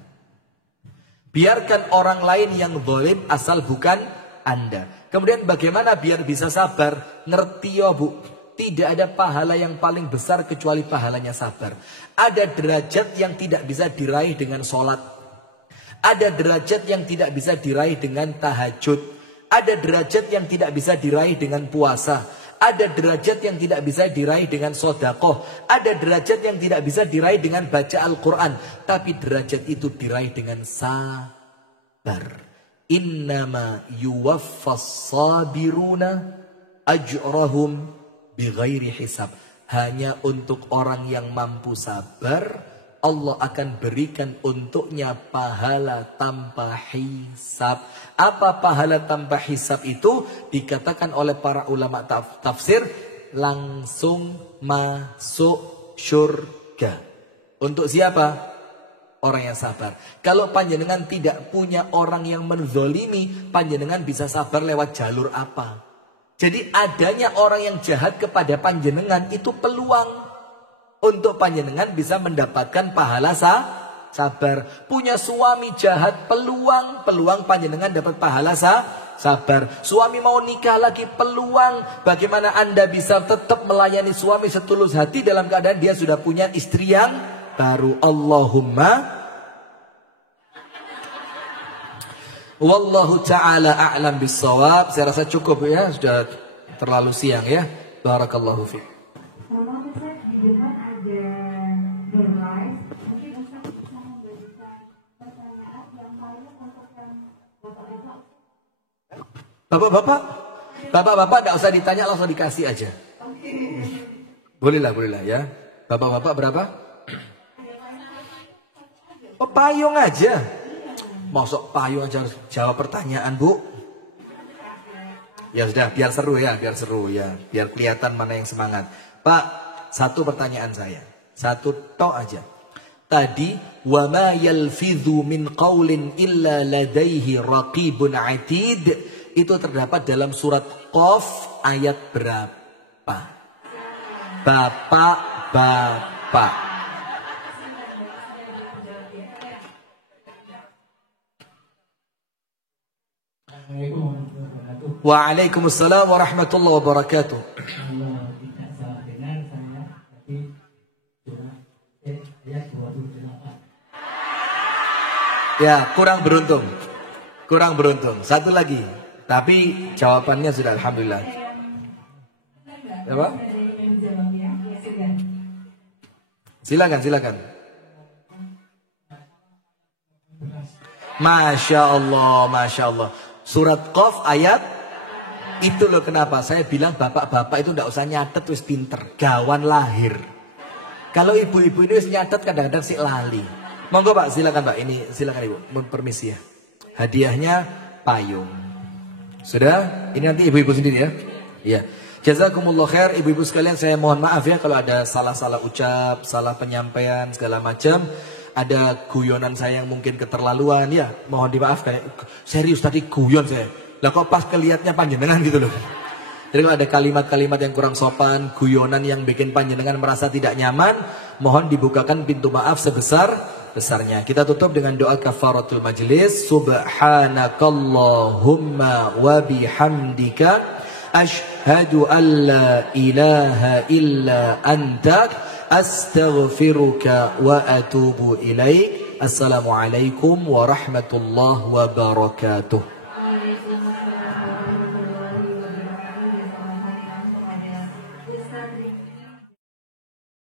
Biarkan orang lain yang zalim asal bukan Anda. Kemudian bagaimana biar bisa sabar? Ngerti ya Bu, Tidak ada pahala yang paling besar kecuali pahalanya sabar. Ada derajat yang tidak bisa diraih dengan sholat. Ada derajat yang tidak bisa diraih dengan tahajud. Ada derajat yang tidak bisa diraih dengan puasa. Ada derajat yang tidak bisa diraih dengan sodakoh. Ada derajat yang tidak bisa diraih dengan baca Al-Quran. Tapi derajat itu diraih dengan sabar. Innama yuwaffas sabiruna ajrahum bighairi hisab. Hanya untuk orang yang mampu sabar, Allah akan berikan untuknya pahala tanpa hisab. Apa pahala tanpa hisab itu? Dikatakan oleh para ulama tafsir, langsung masuk surga. Untuk siapa? Orang yang sabar. Kalau panjenengan tidak punya orang yang menzolimi, panjenengan bisa sabar lewat jalur apa? Jadi adanya orang yang jahat kepada panjenengan itu peluang untuk panjenengan bisa mendapatkan pahala sabar. Punya suami jahat, peluang panjenengan dapat pahala sabar. Suami mau nikah lagi, peluang bagaimana Anda bisa tetap melayani suami setulus hati dalam keadaan dia sudah punya istri yang baru. Allahumma wallahu ta'ala a'lam bissawab. Saya rasa cukup ya, sudah terlalu siang ya. Barakallahu fiik. Bapak-bapak tidak usah ditanya, langsung dikasih aja. Bolehlah ya. Bapak-bapak berapa? Oh, payung aja. Masuk payung aja harus jawab pertanyaan, Bu. Ya sudah, biar seru ya. Biar kelihatan mana yang semangat. Pak, satu pertanyaan saya. Satu tok aja. Tadi, wa ma yalfidhu min qaulin illa ladaihi raqibun atid. Itu terdapat dalam surat Qaf ayat berapa? Bapak. Waalaikumsalam warahmatullahi wabarakatuh. Ya, kurang beruntung. Satu lagi. Tapi jawabannya sudah alhamdulillah. Apa? Silakan. Masya Allah. Surat Qaf ayat itu loh kenapa saya bilang bapak-bapak itu tidak usah nyatet, wis pinter, gawan lahir. Kalau ibu-ibu ini wis nyatet kadang-kadang sih lali. Monggo Pak, silakan Pak. Ini silakan Ibu, permisi ya. Hadiahnya payung. Sudah? Ini nanti ibu-ibu sendiri ya. Iya. Jazakumullah khair ibu-ibu sekalian, saya mohon maaf ya kalau ada salah-salah ucap, salah penyampaian segala macam. Ada guyonan saya yang mungkin keterlaluan ya, mohon dimaafkan. Serius tadi guyon saya. Lah kok pas kelihatnya panjenengan gitu loh. Jadi kalau ada kalimat-kalimat yang kurang sopan, guyonan yang bikin panjenengan merasa tidak nyaman, mohon dibukakan pintu maaf sebesar-besarnya. Kita tutup dengan doa kafaratul majlis. Subhanakallahumma wa bihamdika asyhadu an la ilaha illa anta astaghfiruka wa atubu ilaik. Assalamualaikum warahmatullahi wabarakatuh.